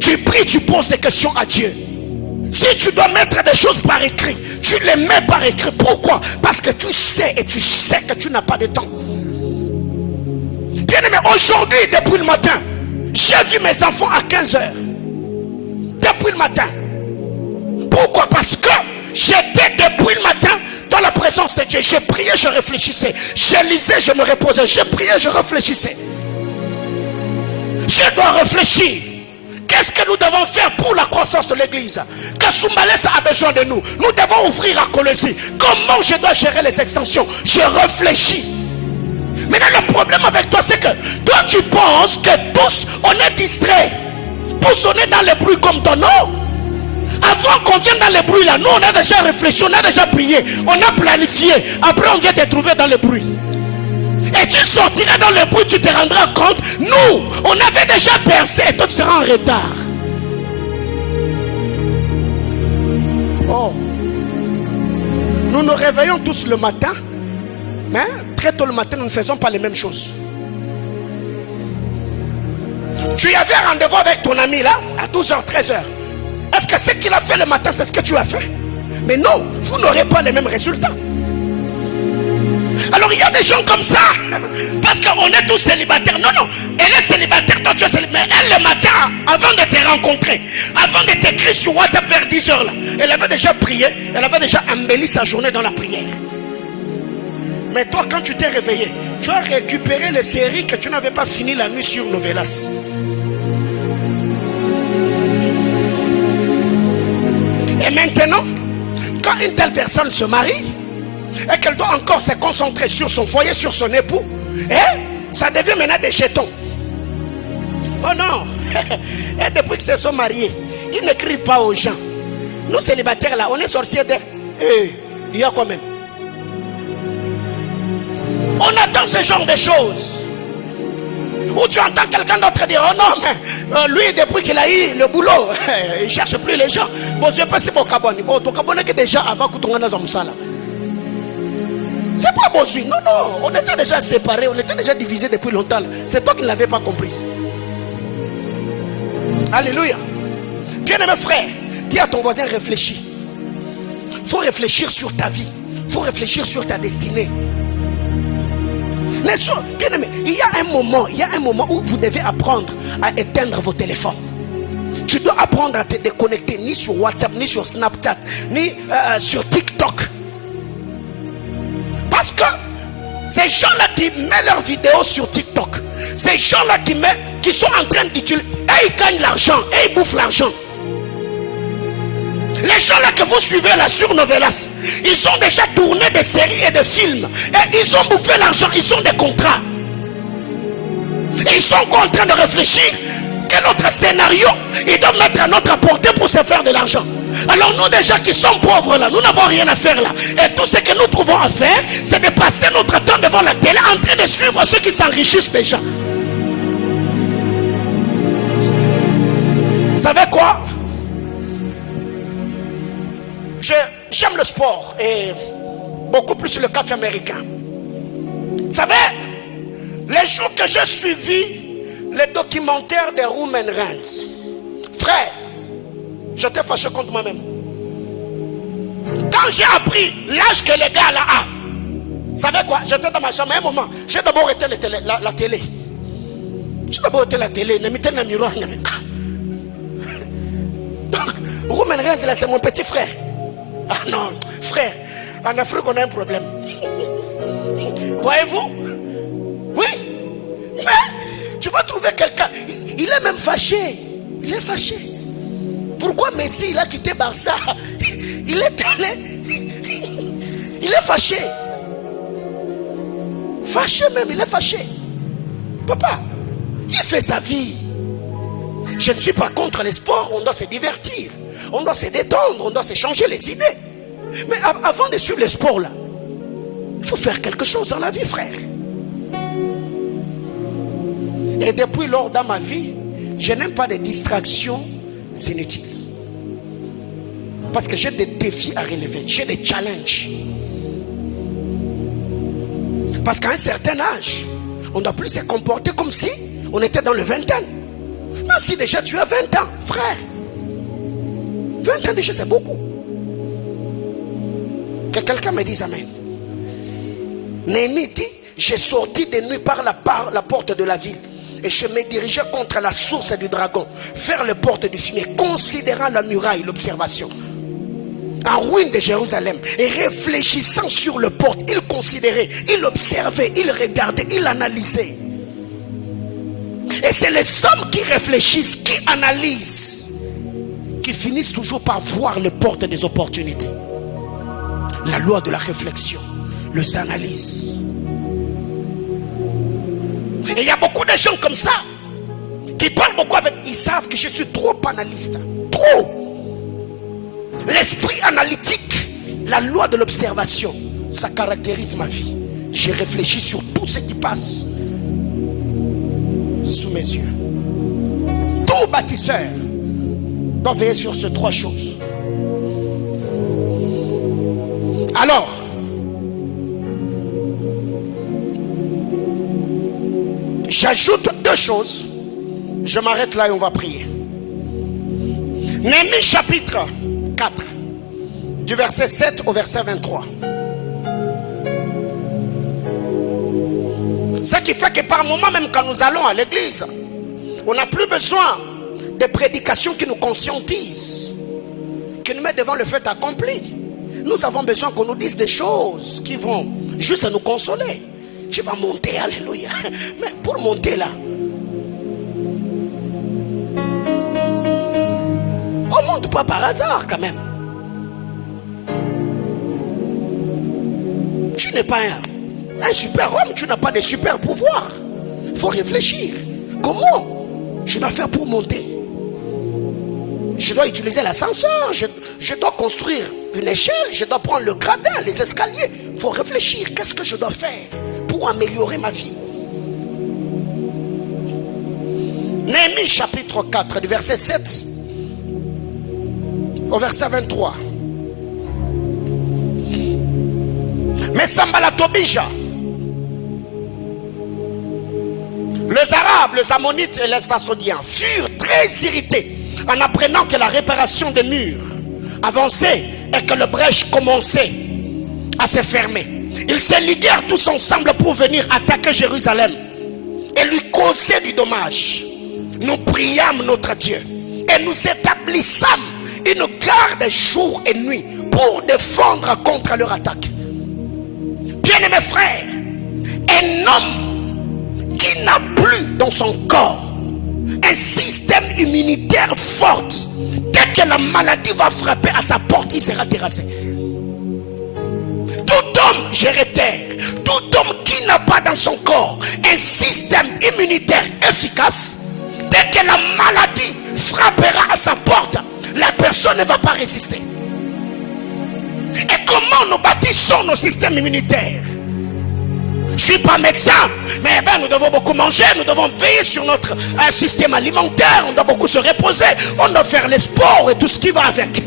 Tu pries, tu poses des questions à Dieu. Si tu dois mettre des choses par écrit, tu les mets par écrit. Pourquoi? Parce que tu sais et tu sais que tu n'as pas de temps. Bien aimé, aujourd'hui, depuis le matin, j'ai vu mes enfants à 15 heures. Depuis le matin. Pourquoi? Parce que j'étais depuis le matin dans la présence de Dieu. Je priais, je réfléchissais. Je lisais, je me reposais. Je priais, je réfléchissais. Je dois réfléchir. Qu'est-ce que nous devons faire pour la croissance de l'église? Que Soumbales a besoin de nous. Nous devons ouvrir à Colosie. Comment je dois gérer les extensions? Je réfléchis. Maintenant, le problème avec toi, c'est que toi, tu penses que tous, on est distraits. Tous, on est dans les bruits comme toi. Non. Avant qu'on vienne dans les bruits là, nous, on a déjà réfléchi, on a déjà prié, on a planifié. Après, on vient te trouver dans les bruits. Et tu sortiras dans le bruit, tu te rendras compte. Nous, on avait déjà percé et toi tu seras en retard. Oh. Nous nous réveillons tous le matin. Mais très tôt le matin, nous ne faisons pas les mêmes choses. Tu avais rendez-vous avec ton ami là, à 12h, 13h. Est-ce que ce qu'il a fait le matin, c'est ce que tu as fait? Mais non, vous n'aurez pas les mêmes résultats. Alors il y a des gens comme ça, parce qu'on est tous célibataires. Non, non, elle est célibataire, toi tu es célibataire. Mais elle le matin, avant de te rencontrer, avant de t'écrire sur WhatsApp vers 10h là, elle avait déjà prié, elle avait déjà embelli sa journée dans la prière. Mais toi quand tu t'es réveillé, tu as récupéré les séries que tu n'avais pas fini la nuit sur Novelas. Et maintenant, quand une telle personne se marie, et qu'elle doit encore se concentrer sur son foyer, sur son époux, et ça devient maintenant des jetons. Oh non. Et depuis qu'ils se sont mariés, ils n'écrivent pas aux gens. Nous célibataires là, on est sorciers de... il y a quand même. On attend ce genre de choses. Ou tu entends quelqu'un d'autre dire, oh non, mais lui depuis qu'il a eu le boulot, il ne cherche plus les gens. Bon, je ne sais pas si mon cabane. Oh, ton cabane est déjà avant que ton gagne ça là. C'est pas besoin. Non, non. On était déjà séparés. On était déjà divisés depuis longtemps. C'est toi qui ne l'avais pas compris. Alléluia. Bien-aimé frère, dis à ton voisin, réfléchis. Il faut réfléchir sur ta vie. Il faut réfléchir sur ta destinée. Bien-aimé, il y a un moment où vous devez apprendre à éteindre vos téléphones. Tu dois apprendre à te déconnecter ni sur WhatsApp, ni sur Snapchat, ni sur TikTok. Parce que ces gens-là qui mettent leurs vidéos sur TikTok, ces gens-là qui sont en train d'utiliser, et ils gagnent l'argent, et ils bouffent l'argent. Les gens-là que vous suivez là sur Novelas, ils ont déjà tourné des séries et des films. Et ils ont bouffé l'argent, ils ont des contrats. Et ils sont encore en train de réfléchir quel autre scénario ils doivent mettre à notre portée pour se faire de l'argent. Alors nous déjà qui sommes pauvres là, nous n'avons rien à faire là. Et tout ce que nous trouvons à faire, c'est de passer notre temps devant la télé en train de suivre ceux qui s'enrichissent déjà. Vous savez quoi? J'aime le sport et beaucoup plus le catch américain. Vous savez, les jours que j'ai suivi le documentaire de Roman Reigns, frère, j'étais fâché contre moi-même. Quand j'ai appris l'âge que le gars là a, vous savez quoi? J'étais dans ma chambre à un moment. J'ai d'abord été la télé. J'ai d'abord été la télé. Ne mettez le miroir. Donc, Roman Reigns là, c'est mon petit frère. Ah non, frère, en Afrique on a un problème. Voyez-vous? Oui. Mais tu vas trouver quelqu'un, il est même fâché. Il est fâché. Pourquoi Messi il a quitté Barça? Il est allé. Il est fâché. Fâché même, il est fâché. Papa, il fait sa vie. Je ne suis pas contre les sports, on doit se divertir. On doit se détendre, on doit se changer les idées. Mais avant de suivre les sports là, il faut faire quelque chose dans la vie, frère. Et depuis lors dans ma vie, je n'aime pas de distractions inutiles. Parce que j'ai des défis à relever, j'ai des challenges. Parce qu'à un certain âge, on ne doit plus se comporter comme si on était dans le vingtaine. Ainsi déjà tu as 20 ans, frère. 20 ans déjà c'est beaucoup. Que quelqu'un me dise amen. Néhémie dit, j'ai sorti de nuit par la porte de la ville et je me dirigeais contre la source du dragon, vers les portes du fumier, considérant la muraille, l'observation en ruine de Jérusalem, et réfléchissant sur le porte, il considérait, il observait, il regardait, il analysait. Et c'est les hommes qui réfléchissent, qui analysent, qui finissent toujours par voir les portes des opportunités. La loi de la réflexion, les analyses. Et il y a beaucoup de gens comme ça qui parlent beaucoup avec, ils savent que je suis trop analyste, trop. L'esprit analytique, la loi de l'observation, ça caractérise ma vie. J'ai réfléchi sur tout ce qui passe sous mes yeux. Tout bâtisseur doit veiller sur ces trois choses. Alors, j'ajoute deux choses. Je m'arrête là et on va prier. Néhémie chapitre 4, du verset 7 au verset 23. Ce qui fait que par moment, même quand nous allons à l'église, on n'a plus besoin de prédications qui nous conscientisent, qui nous mettent devant le fait accompli. Nous avons besoin qu'on nous dise des choses qui vont juste nous consoler. Tu vas monter, alléluia. Mais pour monter là, on ne monte pas par hasard quand même. Tu n'es pas un super homme, tu n'as pas de super pouvoir. Il faut réfléchir. Comment je dois faire pour monter? Je dois utiliser l'ascenseur, je dois construire une échelle, je dois prendre le gradin, les escaliers. Il faut réfléchir. Qu'est-ce que je dois faire pour améliorer ma vie? Néhémie chapitre 4, du verset 7 au verset 23. Mais Sambala Tobija, les Arabes, les Ammonites et les Assyriens furent très irrités en apprenant que la réparation des murs avançait et que le brèche commençait à se fermer. Ils se liguèrent tous ensemble pour venir attaquer Jérusalem et lui causer du dommage. Nous priâmes notre Dieu et nous établissâmes une garde jour et nuit pour défendre contre leur attaque. Bien-aimés frères, un homme qui n'a plus dans son corps un système immunitaire fort, dès que la maladie va frapper à sa porte, il sera terrassé. Tout homme gérétaire, tout homme qui n'a pas dans son corps un système immunitaire efficace, dès que la maladie frappera à sa porte, la personne ne va pas résister. Et comment nous bâtissons nos systèmes immunitaires? Je ne suis pas médecin, mais nous devons beaucoup manger, nous devons veiller sur notre système alimentaire, on doit beaucoup se reposer, on doit faire les sports et tout ce qui va avec.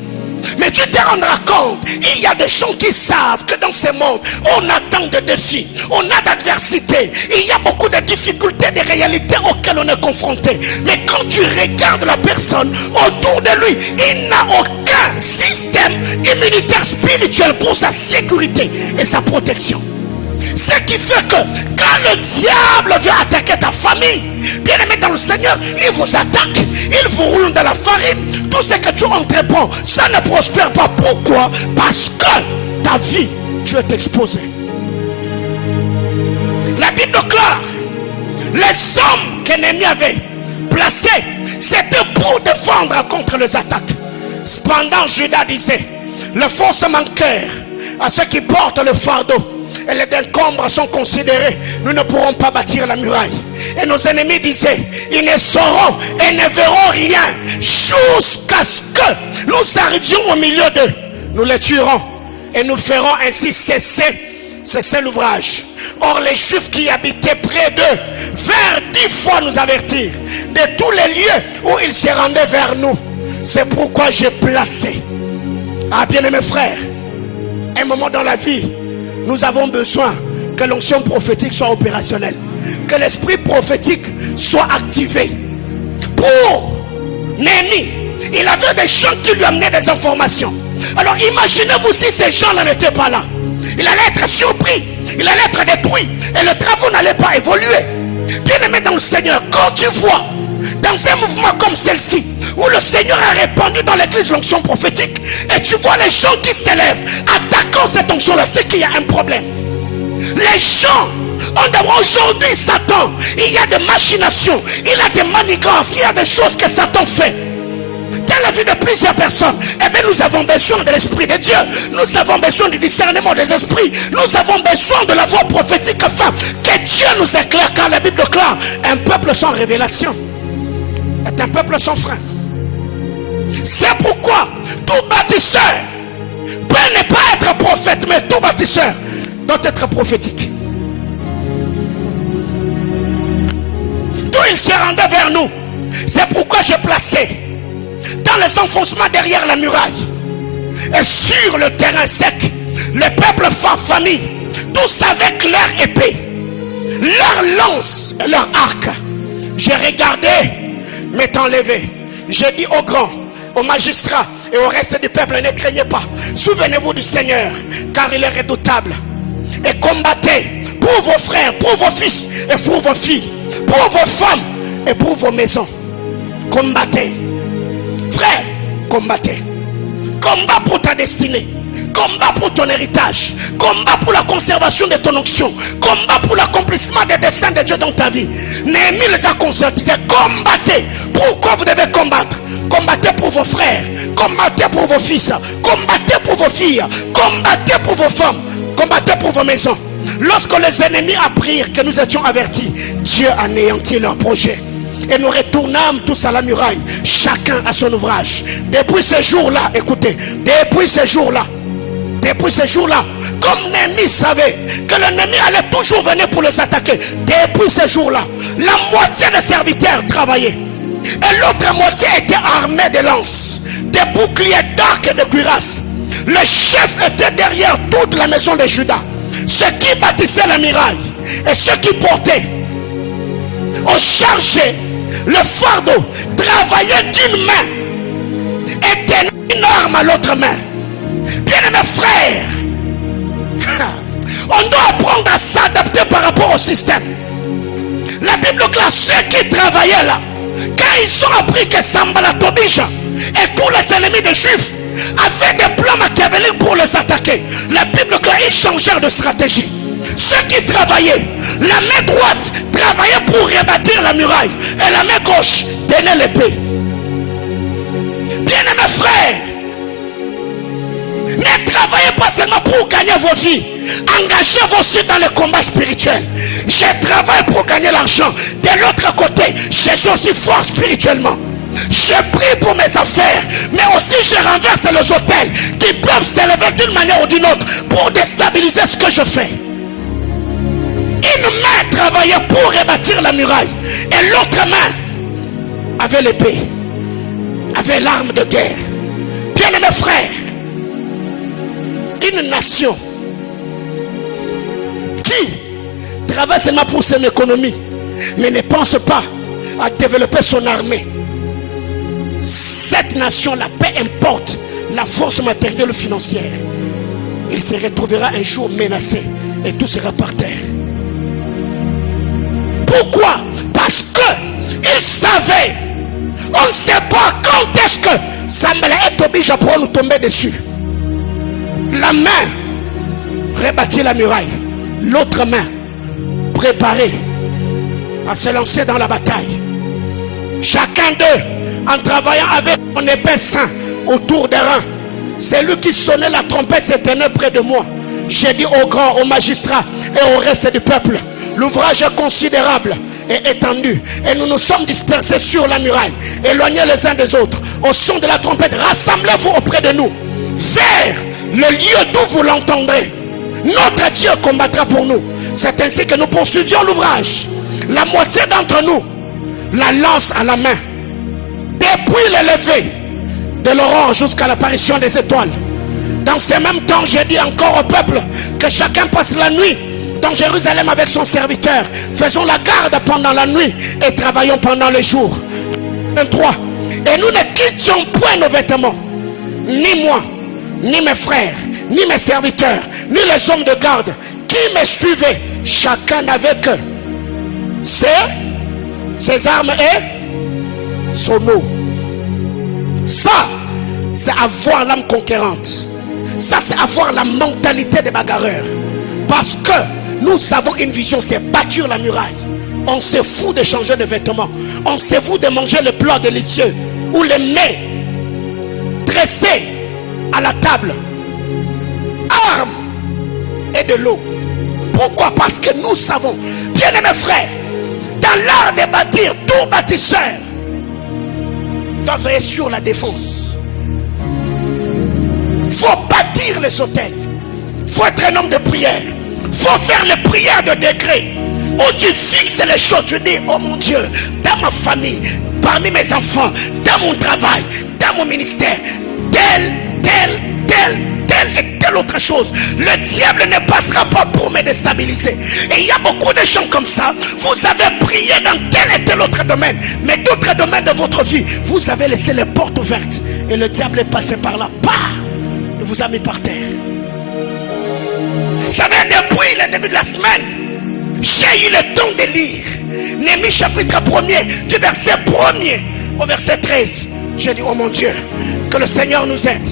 Mais tu te rendras compte, il y a des gens qui savent que dans ce monde, on a tant de défis, on a d'adversité, il y a beaucoup de difficultés, de réalités auxquelles on est confronté. Mais quand tu regardes la personne autour de lui, il n'a aucun système immunitaire spirituel pour sa sécurité et sa protection. Ce qui fait que quand le diable vient attaquer ta famille, bien aimé dans le Seigneur, il vous attaque, il vous roule dans la farine. Tout ce que tu entreprends, ça ne prospère pas. Pourquoi? Parce que ta vie, tu es exposé. La Bible déclare, les hommes que Néhémie avait placés, c'était pour défendre contre les attaques. Cependant, Judas disait, les forces manquèrent à ceux qui portent le fardeau. Et les décombres sont considérés. Nous ne pourrons pas bâtir la muraille. Et nos ennemis disaient, ils ne sauront et ne verront rien jusqu'à ce que nous arrivions au milieu d'eux. Nous les tuerons et nous ferons ainsi cesser l'ouvrage. Or les Juifs qui habitaient près d'eux vinrent 10 fois nous avertir de tous les lieux où ils se rendaient vers nous. C'est pourquoi j'ai placé, bien aimés frères, un moment dans la vie, nous avons besoin que l'onction prophétique soit opérationnelle, que l'esprit prophétique soit activé pour Néhémie, il avait des gens qui lui amenaient des informations. Alors imaginez-vous si ces gens-là n'étaient pas là. Il allait être surpris, il allait être détruit et le travail n'allait pas évoluer. Bien-aimé dans le Seigneur, quand tu vois dans un mouvement comme celle-ci, où le Seigneur a répandu dans l'église l'onction prophétique, et tu vois les gens qui s'élèvent attaquant cette onction-là, c'est qu'il y a un problème. Les gens, aujourd'hui Satan, il y a des machinations, il y a des manigances, il y a des choses que Satan fait dans la vie de plusieurs personnes. Eh bien nous avons besoin de l'Esprit de Dieu, nous avons besoin du discernement des esprits, nous avons besoin de la voix prophétique afin que Dieu nous éclaire, car la Bible déclare un peuple sans révélation est un peuple sans frein. C'est pourquoi tout bâtisseur peut ne pas être prophète, mais tout bâtisseur doit être prophétique. D'où il se rendait vers nous. C'est pourquoi j'ai placé dans les enfoncements derrière la muraille et sur le terrain sec le peuple sans famille, tous avec leur épée, leur lance et leur arc. J'ai regardé m'étant levé, j'ai dit aux grands, aux magistrats et au reste du peuple, ne craignez pas, souvenez-vous du Seigneur, car il est redoutable, et combattez pour vos frères, pour vos fils et pour vos filles, pour vos femmes et pour vos maisons. Combattez, frère, combattez. Combat pour ta destinée, combat pour ton héritage, combat pour la conservation de ton onction, combat pour l'accomplissement des desseins de Dieu dans ta vie. Néhémie les a conscientisés, combattez. Pourquoi vous devez combattre? Combattez pour vos frères, combattez pour vos fils, combattez pour vos filles, combattez pour vos femmes, combattez pour vos maisons. Lorsque les ennemis apprirent que nous étions avertis, Dieu anéantit leur projet. Et nous retournâmes tous à la muraille, chacun à son ouvrage. Depuis ce jour-là, écoutez, depuis ce jour-là, comme Néhémie savait que l'ennemi allait toujours venir pour les attaquer, depuis ce jour-là, la moitié des serviteurs travaillaient. Et l'autre moitié était armée de lances, de boucliers, d'arcs et de cuirasses. Le chef était derrière toute la maison de Juda. Ceux qui bâtissaient la muraille et ceux qui portaient ont chargé le fardeau, travaillaient d'une main et tenaient une arme à l'autre main. Bien-aimés frères, on doit apprendre à s'adapter par rapport au système. La Bible classe ceux qui travaillaient là, quand ils ont appris que Sambala Tobija et tous les ennemis des Juifs avaient des plans machiavéliques pour les attaquer, la Bible classe, ils changèrent de stratégie. Ceux qui travaillaient, la main droite travaillait pour rebâtir la muraille et la main gauche tenait l'épée. Bien-aimés frères, ne travaillez pas seulement pour gagner vos vies, engagez-vous aussi dans le combat spirituel. Je travaille pour gagner l'argent, de l'autre côté je suis aussi fort spirituellement. Je prie pour mes affaires, mais aussi je renverse les autels qui peuvent s'élever d'une manière ou d'une autre pour déstabiliser ce que je fais. Une main travaillait pour rebâtir la muraille et l'autre main avait l'épée, avait l'arme de guerre. Bien-aimés frères, une nation qui travaille seulement pour son économie mais ne pense pas à développer son armée, cette nation-là, peu importe la force matérielle ou financière, il se retrouvera un jour menacé et tout sera par terre. Pourquoi? Parce que il savait, on ne sait pas quand est-ce que Sambala est obligé pour nous tomber dessus. La main rebâtit la muraille, l'autre main préparée à se lancer dans la bataille. Chacun d'eux en travaillant avec son épée saint autour des reins. C'est lui qui sonnait la trompette, se tenait près de moi. J'ai dit aux grands, aux magistrats et au reste du peuple, l'ouvrage est considérable et étendu et nous nous sommes dispersés sur la muraille, éloignés les uns des autres. Au son de la trompette, rassemblez-vous auprès de nous vers le lieu d'où vous l'entendrez. Notre Dieu combattra pour nous. C'est ainsi que nous poursuivions l'ouvrage. La moitié d'entre nous, la lance à la main, depuis le lever de l'aurore jusqu'à l'apparition des étoiles. Dans ce même temps, j'ai dit encore au peuple que chacun passe la nuit dans Jérusalem avec son serviteur. Faisons la garde pendant la nuit et travaillons pendant le jour. 23. Et nous ne quittions point nos vêtements, ni moi, ni mes frères, ni mes serviteurs, ni les hommes de garde qui me suivaient. Chacun avait que ses armes et son eau. Ça, c'est avoir l'âme conquérante. Ça, c'est avoir la mentalité des bagarreurs. Parce que nous avons une vision, c'est bâtir la muraille. On se fout de changer de vêtements. On se fout de manger le plat délicieux ou les mets dressés à la table. Armes et de l'eau. Pourquoi? Parce que nous savons, bien-aimés frères, dans l'art de bâtir, tout bâtisseur doit veiller sur la défense. Il faut bâtir les hôtels. Il faut être un homme de prière. Il faut faire les prières de décret. Où tu fixes les choses, tu dis, oh mon Dieu, dans ma famille, parmi mes enfants, dans mon travail, dans mon ministère, telle et telle autre chose, le diable ne passera pas pour me déstabiliser. Et il y a beaucoup de gens comme ça. Vous avez prié dans tel et tel autre domaine, mais d'autres domaines de votre vie, vous avez laissé les portes ouvertes et le diable est passé par là, et vous a mis par terre. Vous savez, depuis le début de la semaine, j'ai eu le temps de lire Néhémie chapitre 1er, du verset 1er au verset 13. J'ai dit, oh mon Dieu, que le Seigneur nous aide.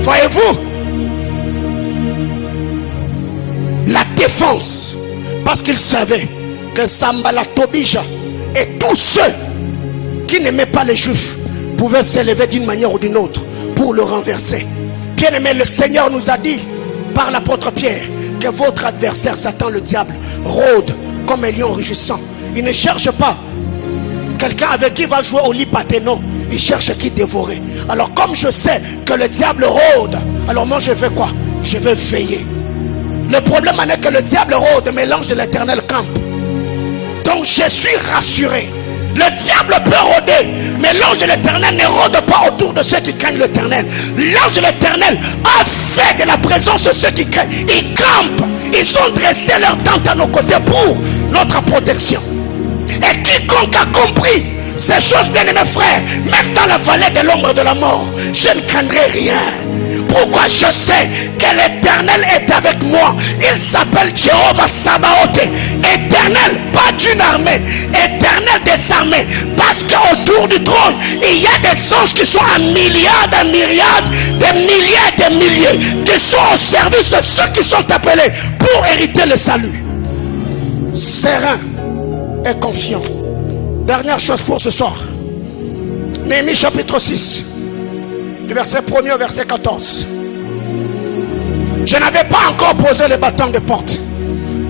Voyez-vous, la défense, parce qu'il savait que Sambala, Tobija et tous ceux qui n'aimaient pas les Juifs pouvaient s'élever d'une manière ou d'une autre pour le renverser. Bien aimé, le Seigneur nous a dit par l'apôtre Pierre que votre adversaire Satan le diable rôde comme un lion rugissant. Il ne cherche pas quelqu'un avec qui il va jouer au lit pathéno. Il cherche qui dévorer. Alors comme je sais que le diable rôde, alors moi je vais quoi? Je vais veiller. Le problème est que le diable rôde, mais l'ange de l'Éternel campe. Donc je suis rassuré. Le diable peut rôder, mais l'ange de l'Éternel ne rôde pas autour de ceux qui craignent l'Éternel. L'ange de l'Éternel a fait de la présence de ceux qui craignent. Ils campent. Ils ont dressé leur tente à nos côtés pour notre protection. Et quiconque a compris ces choses, bien aimés frères, même dans la vallée de l'ombre de la mort, je ne craindrai rien. Pourquoi? Je sais que l'Éternel est avec moi. Il s'appelle Jéhovah Sabaoth. Éternel, pas d'une armée, éternel des armées. Parce qu'autour du trône, il y a des anges qui sont en myriades, des milliers et des milliers, qui sont au service de ceux qui sont appelés pour hériter le salut. Serein et confiant. Dernière chose pour ce soir. Néhémie chapitre 6, du verset 1er au verset 14. Je n'avais pas encore posé le bâton de porte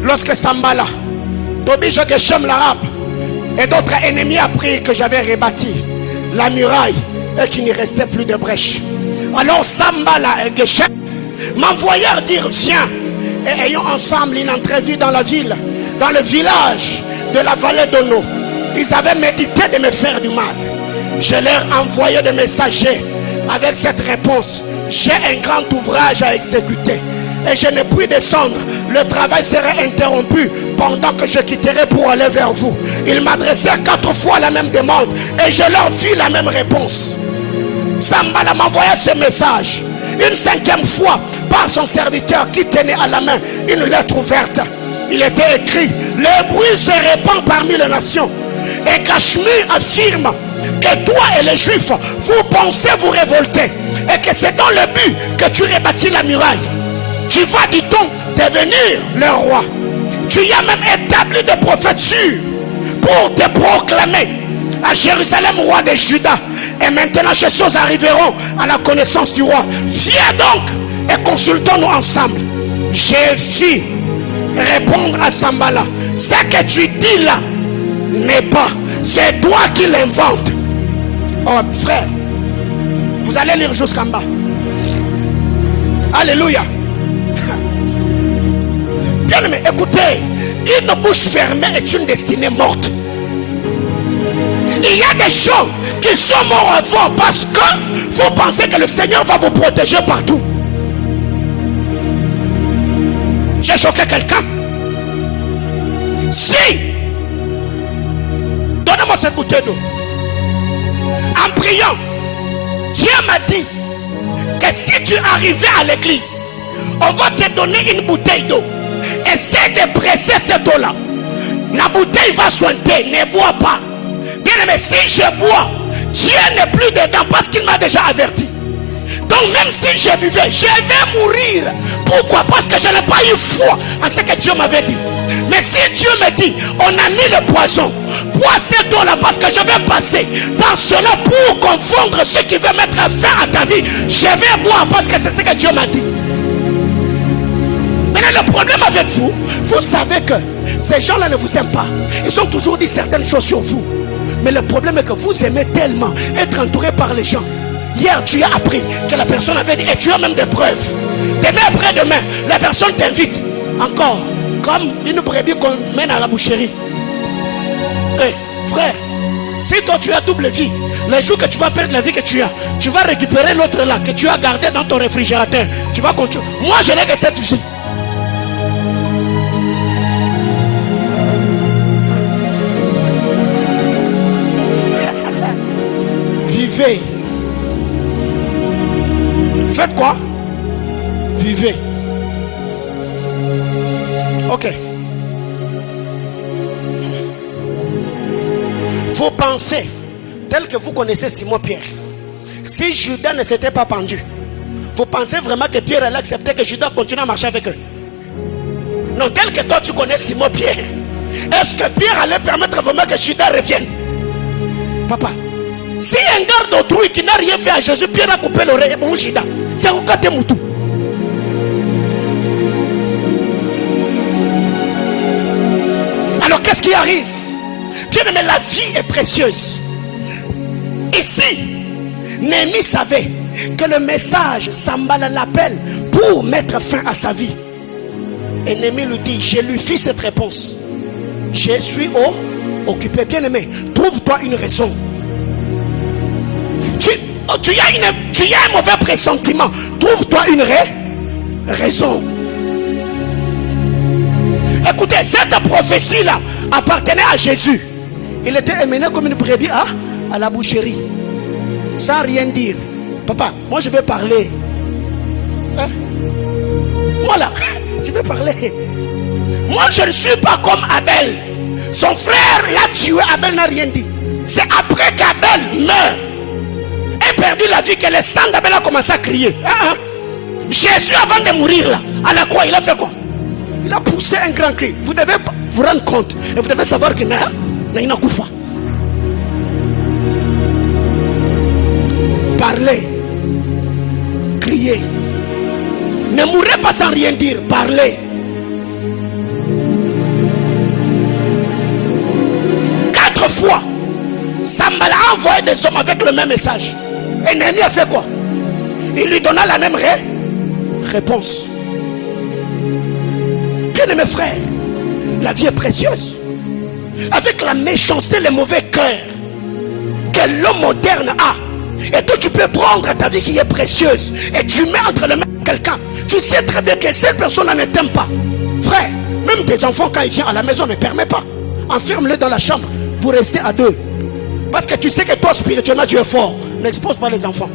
lorsque Sambala, Tobija, Geshem l'arabe et d'autres ennemis apprirent que j'avais rebâti la muraille et qu'il n'y restait plus de brèche. Alors Sambala et Geshem m'envoyèrent dire viens, et ayons ensemble une entrevue dans la ville, dans le village de la vallée d'Ono. Ils avaient médité de me faire du mal. Je leur envoyais des messagers avec cette réponse: j'ai un grand ouvrage à exécuter et je ne puis descendre. Le travail serait interrompu pendant que je quitterai pour aller vers vous. Ils m'adressèrent 4 fois la même demande et je leur fis la même réponse. Sambala m'envoya ce message une 5e fois par son serviteur qui tenait à la main une lettre ouverte. Il était écrit: le bruit se répand parmi les nations. Et Kashmir affirme que toi et les Juifs, vous pensez vous révolter et que c'est dans le but que tu rebâtis la muraille. Tu vas, dit-on, devenir le roi. Tu y as même établi des prophètes sûrs pour te proclamer à Jérusalem roi de Juda. Et maintenant ces choses arriveront à la connaissance du roi. Viens donc et consultons-nous ensemble. J'ai fait répondre à Sambala: ce que tu dis là n'est pas, c'est toi qui l'inventes. Oh frère, vous allez lire jusqu'en bas. Alléluia. Bien aimé, écoutez, une bouche fermée est une destinée morte. Il y a des gens qui sont morts avant parce que vous pensez que le Seigneur va vous protéger partout. J'ai choqué quelqu'un? Si, donnez-moi cette bouteille d'eau. En priant, Dieu m'a dit que si tu arrivais à l'église, on va te donner une bouteille d'eau. Essaie de presser cette eau-là. La bouteille va sointer, ne bois pas. Bien aimé, si je bois, Dieu n'est plus dedans parce qu'il m'a déjà averti. Donc même si je buvais, je vais mourir. Pourquoi? Parce que je n'ai pas eu foi en ce que Dieu m'avait dit. Mais si Dieu me dit, on a mis le poison, bois cette eau-là parce que je vais passer par cela pour confondre ceux qui veulent mettre fin à ta vie. Je vais boire parce que c'est ce que Dieu m'a dit. Maintenant le problème avec vous, vous savez que ces gens-là ne vous aiment pas. Ils ont toujours dit certaines choses sur vous. Mais le problème est que vous aimez tellement être entouré par les gens. Hier tu as appris que la personne avait dit, et tu as même des preuves. Demain après-demain, la personne t'invite encore. Comme une brebis qu'on mène à la boucherie. Frère, si toi tu as double vie, le jour que tu vas perdre la vie que tu as, tu vas récupérer l'autre là que tu as gardé dans ton réfrigérateur. Tu vas continuer. Moi je n'ai que cette vie. Vivez. Faites quoi? Vivez. Ok. Vous pensez, tel que vous connaissez Simon-Pierre, si Judas ne s'était pas pendu, vous pensez vraiment que Pierre allait accepter que Judas continue à marcher avec eux? Non, tel que toi tu connais Simon-Pierre, est-ce que Pierre allait permettre vraiment que Judas revienne? Papa, si un garde autrui qui n'a rien fait à Jésus, Pierre a coupé l'oreille et bon Judas, c'est où quand t'es moutou? Alors qu'est-ce qui arrive? Bien aimé, la vie est précieuse. Ici, Néhémie savait que le message Sambala l'appelle pour mettre fin à sa vie. Et Néhémie lui dit, je lui fis cette réponse. Je suis occupé. Bien aimé, trouve-toi une raison. Tu as un mauvais pressentiment. Trouve-toi une raison. Écoutez, cette prophétie-là appartenait à Jésus. Il était emmené comme une brebis à la boucherie. Sans rien dire. Papa, moi je vais parler. Voilà, je vais parler. Moi je ne suis pas comme Abel. Son frère l'a tué, Abel n'a rien dit. C'est après qu'Abel meurt et perdu la vie que le sang d'Abel a commencé à crier. Jésus avant de mourir là, à la croix, il a fait quoi? Il a poussé un grand cri. Vous devez vous rendre compte. Et vous devez savoir qu'il n'a pas Koufa. Parlez. Criez. Ne mourrez pas sans rien dire. Parlez. 4 fois, Sambala a envoyé des hommes avec le même message. Et Néhémie a fait quoi? Il lui donna la même réponse. Bien mes frères, la vie est précieuse. Avec la méchanceté, le mauvais cœur que l'homme moderne a, et toi tu peux prendre ta vie qui est précieuse et tu mets entre les mains de quelqu'un. Tu sais très bien que cette personne ne t'aime pas. Frère, même tes enfants quand ils viennent à la maison ne permet pas. Enferme-les dans la chambre, vous restez à 2. Parce que tu sais que toi spirituellement tu es fort. N'expose pas les enfants.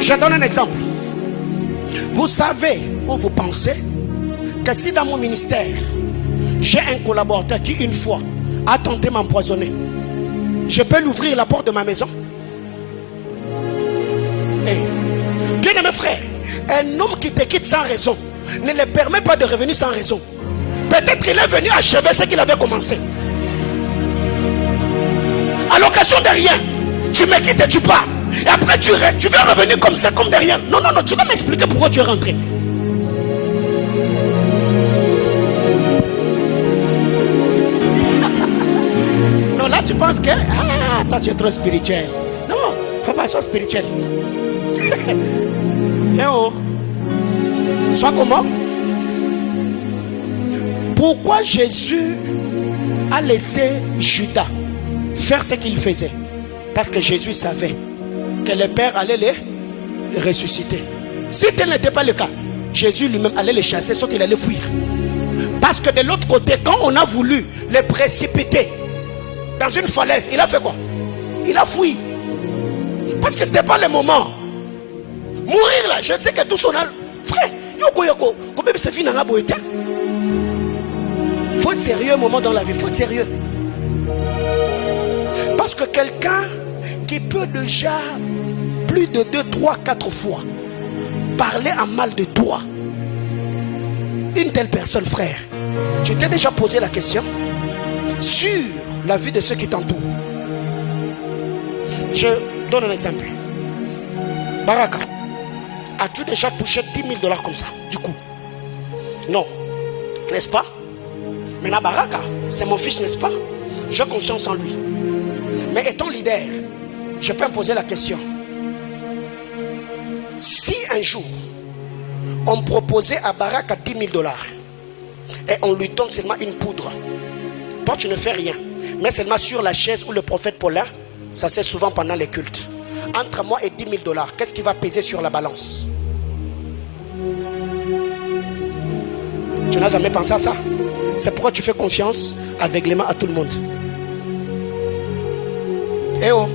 Je donne un exemple. Vous savez ou vous pensez que si dans mon ministère, j'ai un collaborateur qui une fois a tenté m'empoisonner, je peux lui ouvrir la porte de ma maison? Bien aimé frère, un homme qui te quitte sans raison ne le permet pas de revenir sans raison. Peut-être il est venu achever ce qu'il avait commencé. À l'occasion de rien, tu me quittes et tu pars. Et après tu veux revenir comme ça, comme de rien. Non, tu vas m'expliquer pourquoi tu es rentré. Non, là tu penses que toi tu es trop spirituel. Non, faut pas, sois spirituel. Sois comment? Pourquoi Jésus a laissé Judas faire ce qu'il faisait? Parce que Jésus savait que le Père allait les ressusciter. Si tel n'était pas le cas, Jésus lui-même allait les chasser, sauf qu'il allait fuir. Parce que de l'autre côté, quand on a voulu le précipiter dans une falaise, il a fait quoi? Il a fui. Parce que ce n'était pas le moment. Mourir là, je sais que tout son âme. Frère, comment c'est fini dans la beauté? Il faut être sérieux un moment dans la vie, il faut être sérieux. Parce que quelqu'un qui peut déjà plus de 2, 3, 4 fois parler en mal de toi, une telle personne, frère, tu t'es déjà posé la question sur la vie de ceux qui t'entourent. Je donne un exemple. Baraka, as-tu déjà touché 10 000 $ comme ça, du coup? Non, n'est-ce pas? Maintenant, Baraka, c'est mon fils, n'est-ce pas? J'ai confiance en lui. Mais étant leader, je peux me poser la question. Si un jour, on proposait à Baraka 10 000 $ et on lui donne seulement une poudre, toi tu ne fais rien, mais seulement sur la chaise où le prophète Paulin, ça c'est souvent pendant les cultes, entre moi et 10 000 $, qu'est-ce qui va peser sur la balance? Tu n'as jamais pensé à ça? C'est pourquoi tu fais confiance aveuglément à tout le monde. Eh oh,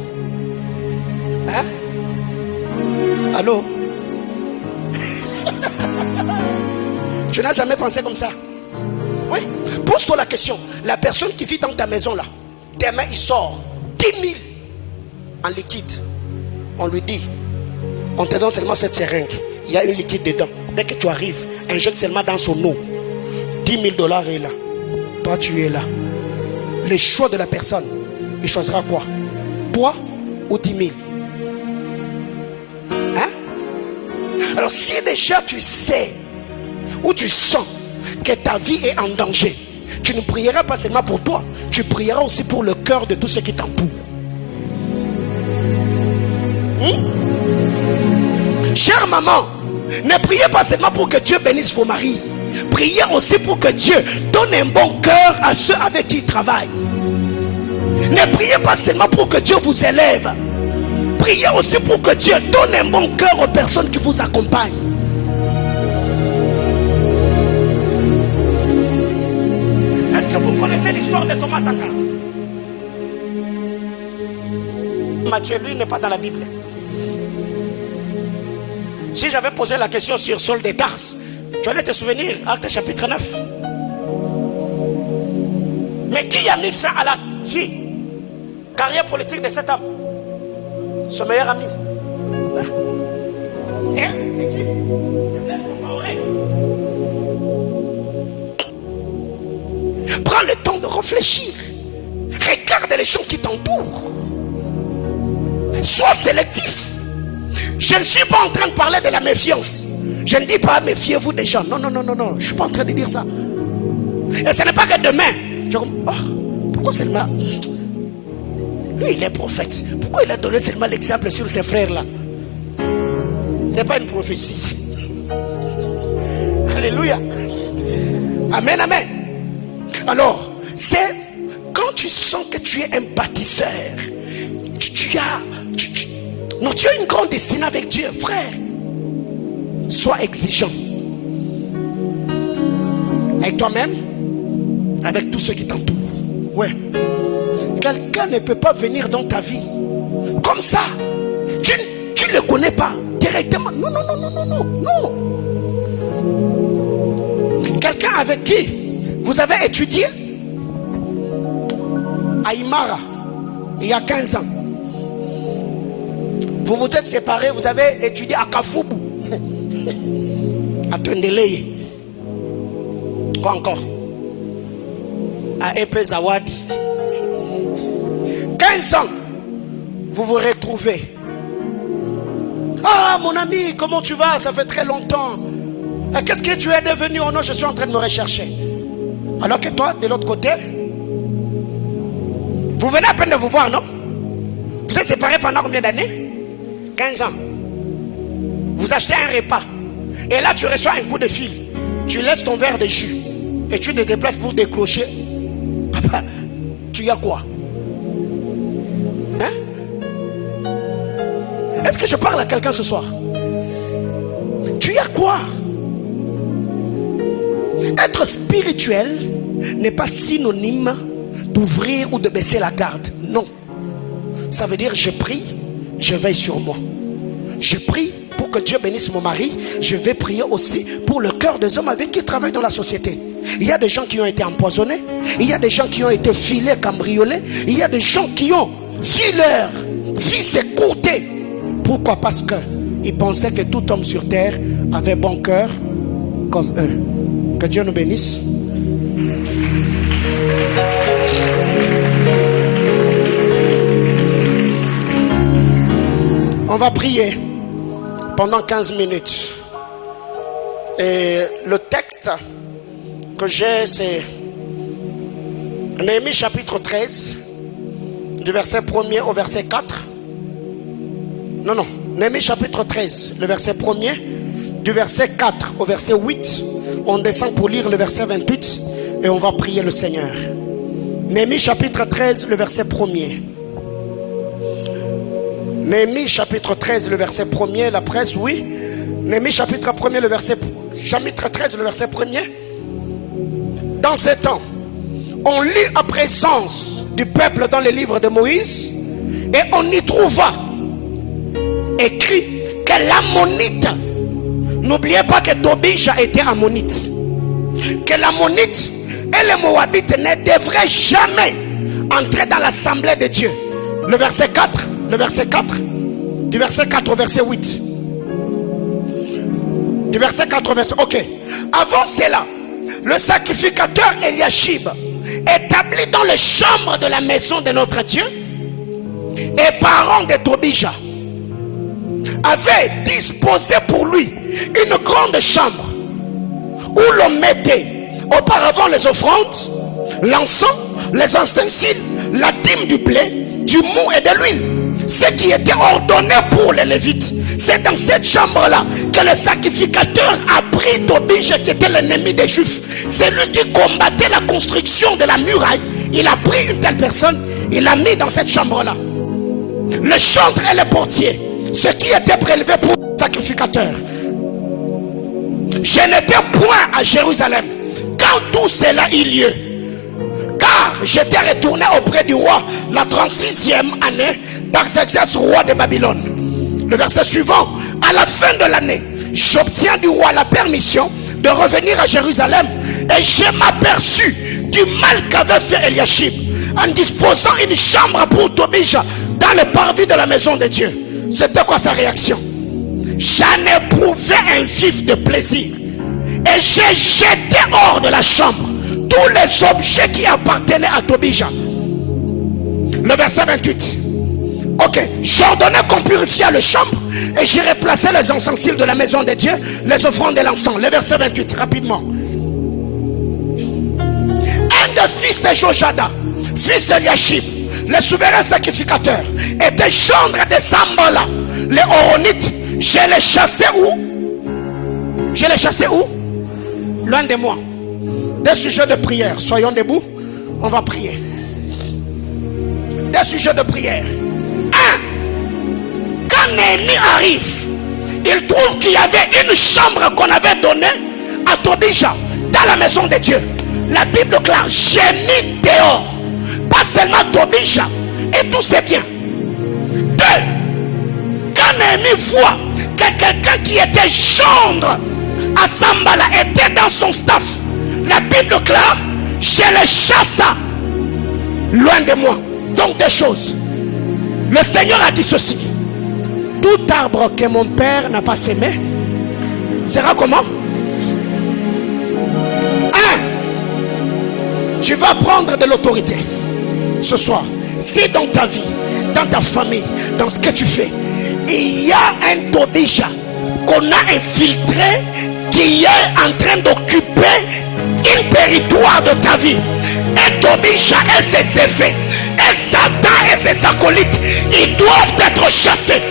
hein? Allô? Tu n'as jamais pensé comme ça? Oui. Pose-toi la question. La personne qui vit dans ta maison là, demain il sort 10 000 en liquide. On lui dit, on te donne seulement cette seringue. Il y a une liquide dedans. Dès que tu arrives, injecte seulement dans son eau. 10 000 $ est là. Toi tu es là. Le choix de la personne, il choisira quoi? Toi ou 10 000? Hein? Alors si déjà tu sais ou tu sens que ta vie est en danger, tu ne prieras pas seulement pour toi, tu prieras aussi pour le cœur de tous ceux qui t'entourent. Chère maman, ne priez pas seulement pour que Dieu bénisse vos maris, priez aussi pour que Dieu donne un bon cœur à ceux avec qui il travaille. Ne priez pas seulement pour que Dieu vous élève, priez aussi pour que Dieu donne un bon cœur aux personnes qui vous accompagnent. Est-ce que vous connaissez l'histoire de Thomas Sankara? Matthieu, lui, n'est pas dans la Bible. Si j'avais posé la question sur Saul de Tarse, tu allais te souvenir, Actes chapitre 9. Mais qui a mis fin à la vie, carrière politique de cet homme? Son meilleur ami. Et c'est qui? C'est Blaise Compaoré. Prends le temps de réfléchir. Regarde les gens qui t'entourent. Sois sélectif. Je ne suis pas en train de parler de la méfiance. Je ne dis pas méfiez-vous des gens. Non, non, non, non, non. Je ne suis pas en train de dire ça. Et ce n'est pas que demain. Pourquoi seulement... Lui, il est prophète. Pourquoi il a donné seulement l'exemple sur ses frères-là? Ce n'est pas une prophétie. Alléluia. Amen, amen. Alors, c'est quand tu sens que tu es un bâtisseur, tu as une grande destinée avec Dieu, frère. Sois exigeant avec toi-même, avec tous ceux qui t'entourent. Ouais. Quelqu'un ne peut pas venir dans ta vie comme ça. Tu ne le connais pas directement. Non, non, non, non, non, non, non. Quelqu'un avec qui vous avez étudié à Imara il y a 15 ans. Vous vous êtes séparés, vous avez étudié à Kafubu, à Tendeleye. Quoi encore? À Epé Zawadi. 15 ans, vous vous retrouvez. Ah, mon ami, comment tu vas? Ça fait très longtemps. Qu'est-ce que tu es devenu? Oh non, je suis en train de me rechercher. Alors que toi, de l'autre côté, vous venez à peine de vous voir, non? Vous êtes séparés pendant combien d'années? 15 ans. Vous achetez un repas. Et là, tu reçois un coup de fil. Tu laisses ton verre de jus. Et tu te déplaces pour décrocher. Papa, tu y as quoi? Hein? Est-ce que je parle à quelqu'un ce soir? Tu y as quoi? Être spirituel n'est pas synonyme d'ouvrir ou de baisser la garde. Non. Ça veut dire je prie, je veille sur moi. Je prie pour que Dieu bénisse mon mari. Je vais prier aussi pour le cœur des hommes avec qui ils travaillent dans la société. Il y a des gens qui ont été empoisonnés. Il y a des gens qui ont été filés, cambriolés. Il y a des gens qui ont vu leur vie s'écourter. Pourquoi? Parce qu'ils pensaient que tout homme sur terre avait bon cœur comme eux. Que Dieu nous bénisse. On va prier pendant 15 minutes. Et le texte que j'ai, c'est Néhémie chapitre 13, du verset 1er au verset 4. Non, Néhémie chapitre 13, le verset 1er, du verset 4 au verset 8. On descend pour lire le verset 28 et on va prier le Seigneur. Néhémie chapitre 13, le verset 1er. Néhémie chapitre 13, le verset 1er, la presse, oui. Néhémie chapitre 1er, le verset, chapitre 13, le verset 1er. Dans ces temps, on lit en présence du peuple dans les livres de Moïse et on y trouva écrit que l'ammonite, n'oubliez pas que Tobija était ammonite, que l'ammonite et les moabites ne devraient jamais entrer dans l'assemblée de Dieu. Le verset 4, du verset 4 au verset 8. Du verset 4 au verset... Ok. Avant cela, le sacrificateur Eliashib, établi dans les chambres de la maison de notre Dieu, et parent de Tobija, avait disposé pour lui une grande chambre où l'on mettait auparavant les offrandes, l'encens, les ustensiles, la dîme du blé, du mou et de l'huile, ce qui était ordonné pour les Lévites. C'est dans cette chambre-là que le sacrificateur a pris Tobija, qui était l'ennemi des Juifs. C'est lui qui combattait la construction de la muraille. Il a pris une telle personne, il l'a mis dans cette chambre-là. Le chantre et le portier, ce qui était prélevé pour le sacrificateur. Je n'étais point à Jérusalem quand tout cela eut lieu, car j'étais retourné auprès du roi la 36e année d'Artaxerxès, roi de Babylone. Le verset suivant: à la fin de l'année, j'obtiens du roi la permission de revenir à Jérusalem, et je m'aperçus du mal qu'avait fait Eliashib en disposant une chambre pour Tobija dans le parvis de la maison de Dieu. C'était quoi sa réaction? J'en éprouvais un vif de plaisir et j'ai jeté hors de la chambre tous les objets qui appartenaient à Tobija. Le verset 28. Ok, j'ordonnais qu'on purifie la chambre et j'ai replacé les ustensiles de la maison de Dieu, les offrandes de l'encens. Le verset 28, rapidement. Un des fils de Jojada, fils d'Eliashib, le souverain sacrificateur, était gendre de Sambala, les Horonites. Je les chassais où? Je les chassais où? Loin de moi. Des sujets de prière. Soyons debout. On va prier. Des sujets de prière. Quand Néhémie arrive, il trouve qu'il y avait une chambre qu'on avait donnée à Tobija dans la maison de Dieu. La Bible claire, j'ai mis dehors pas seulement Tobija et tous ses biens. Deux, quand Néhémie voit que quelqu'un qui était gendre à Sambala était dans son staff, la Bible claire, je le chassa loin de moi. Donc deux choses. Le Seigneur a dit ceci: tout arbre que mon père n'a pas semé sera comment? Tu vas prendre de l'autorité ce soir. Si dans ta vie, dans ta famille, dans ce que tu fais, il y a un Tobija qu'on a infiltré qui est en train d'occuper un territoire de ta vie, et Tobija et ses effets, et Satan et ses acolytes, ils doivent être chassés.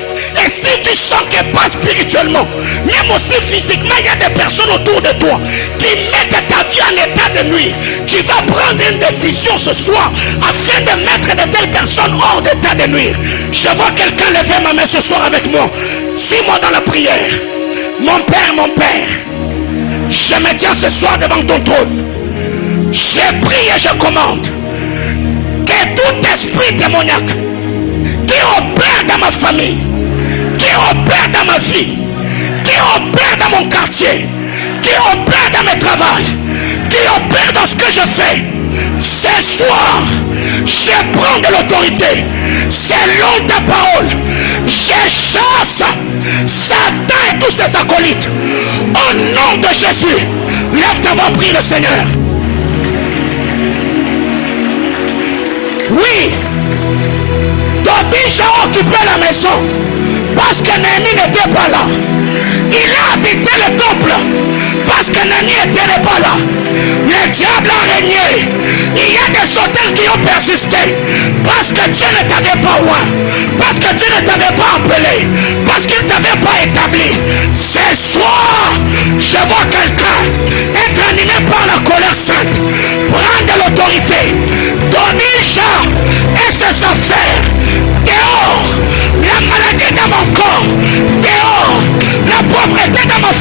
Et si tu sens que pas spirituellement, même aussi physiquement, il y a des personnes autour de toi qui mettent ta vie en état de nuire, tu vas prendre une décision ce soir afin de mettre de telles personnes hors d'état de nuire. Je vois quelqu'un lever ma main ce soir avec moi. Suis-moi dans la prière. Mon Père, Je me tiens ce soir devant ton trône. Je prie et je commande que tout esprit démoniaque qui opère dans ma famille, qui opère dans ma vie, qui opère dans mon quartier, qui opère dans mes travaux, qui opère dans ce que je fais, ce soir, je prends de l'autorité. Selon ta parole, je chasse Satan et tous ses acolytes. Au nom de Jésus, lève ta voix, prie le Seigneur. Oui, Tobija a occupé la maison parce que Néhémie n'était pas là. Il a habité le temple parce que Néhémie n'était pas là. Le diable a régné. Il y a des autels qui ont persisté parce que Dieu ne t'avait pas oint, parce que Dieu ne t'avait pas appelé, parce qu'il ne t'avait pas établi. Ce soir, je vois quelqu'un être animé par la colère sainte, prendre l'autorité, Donija et ses affaires. Dehors, la maladie dans mon corps. Dehors, la pauvreté dans ma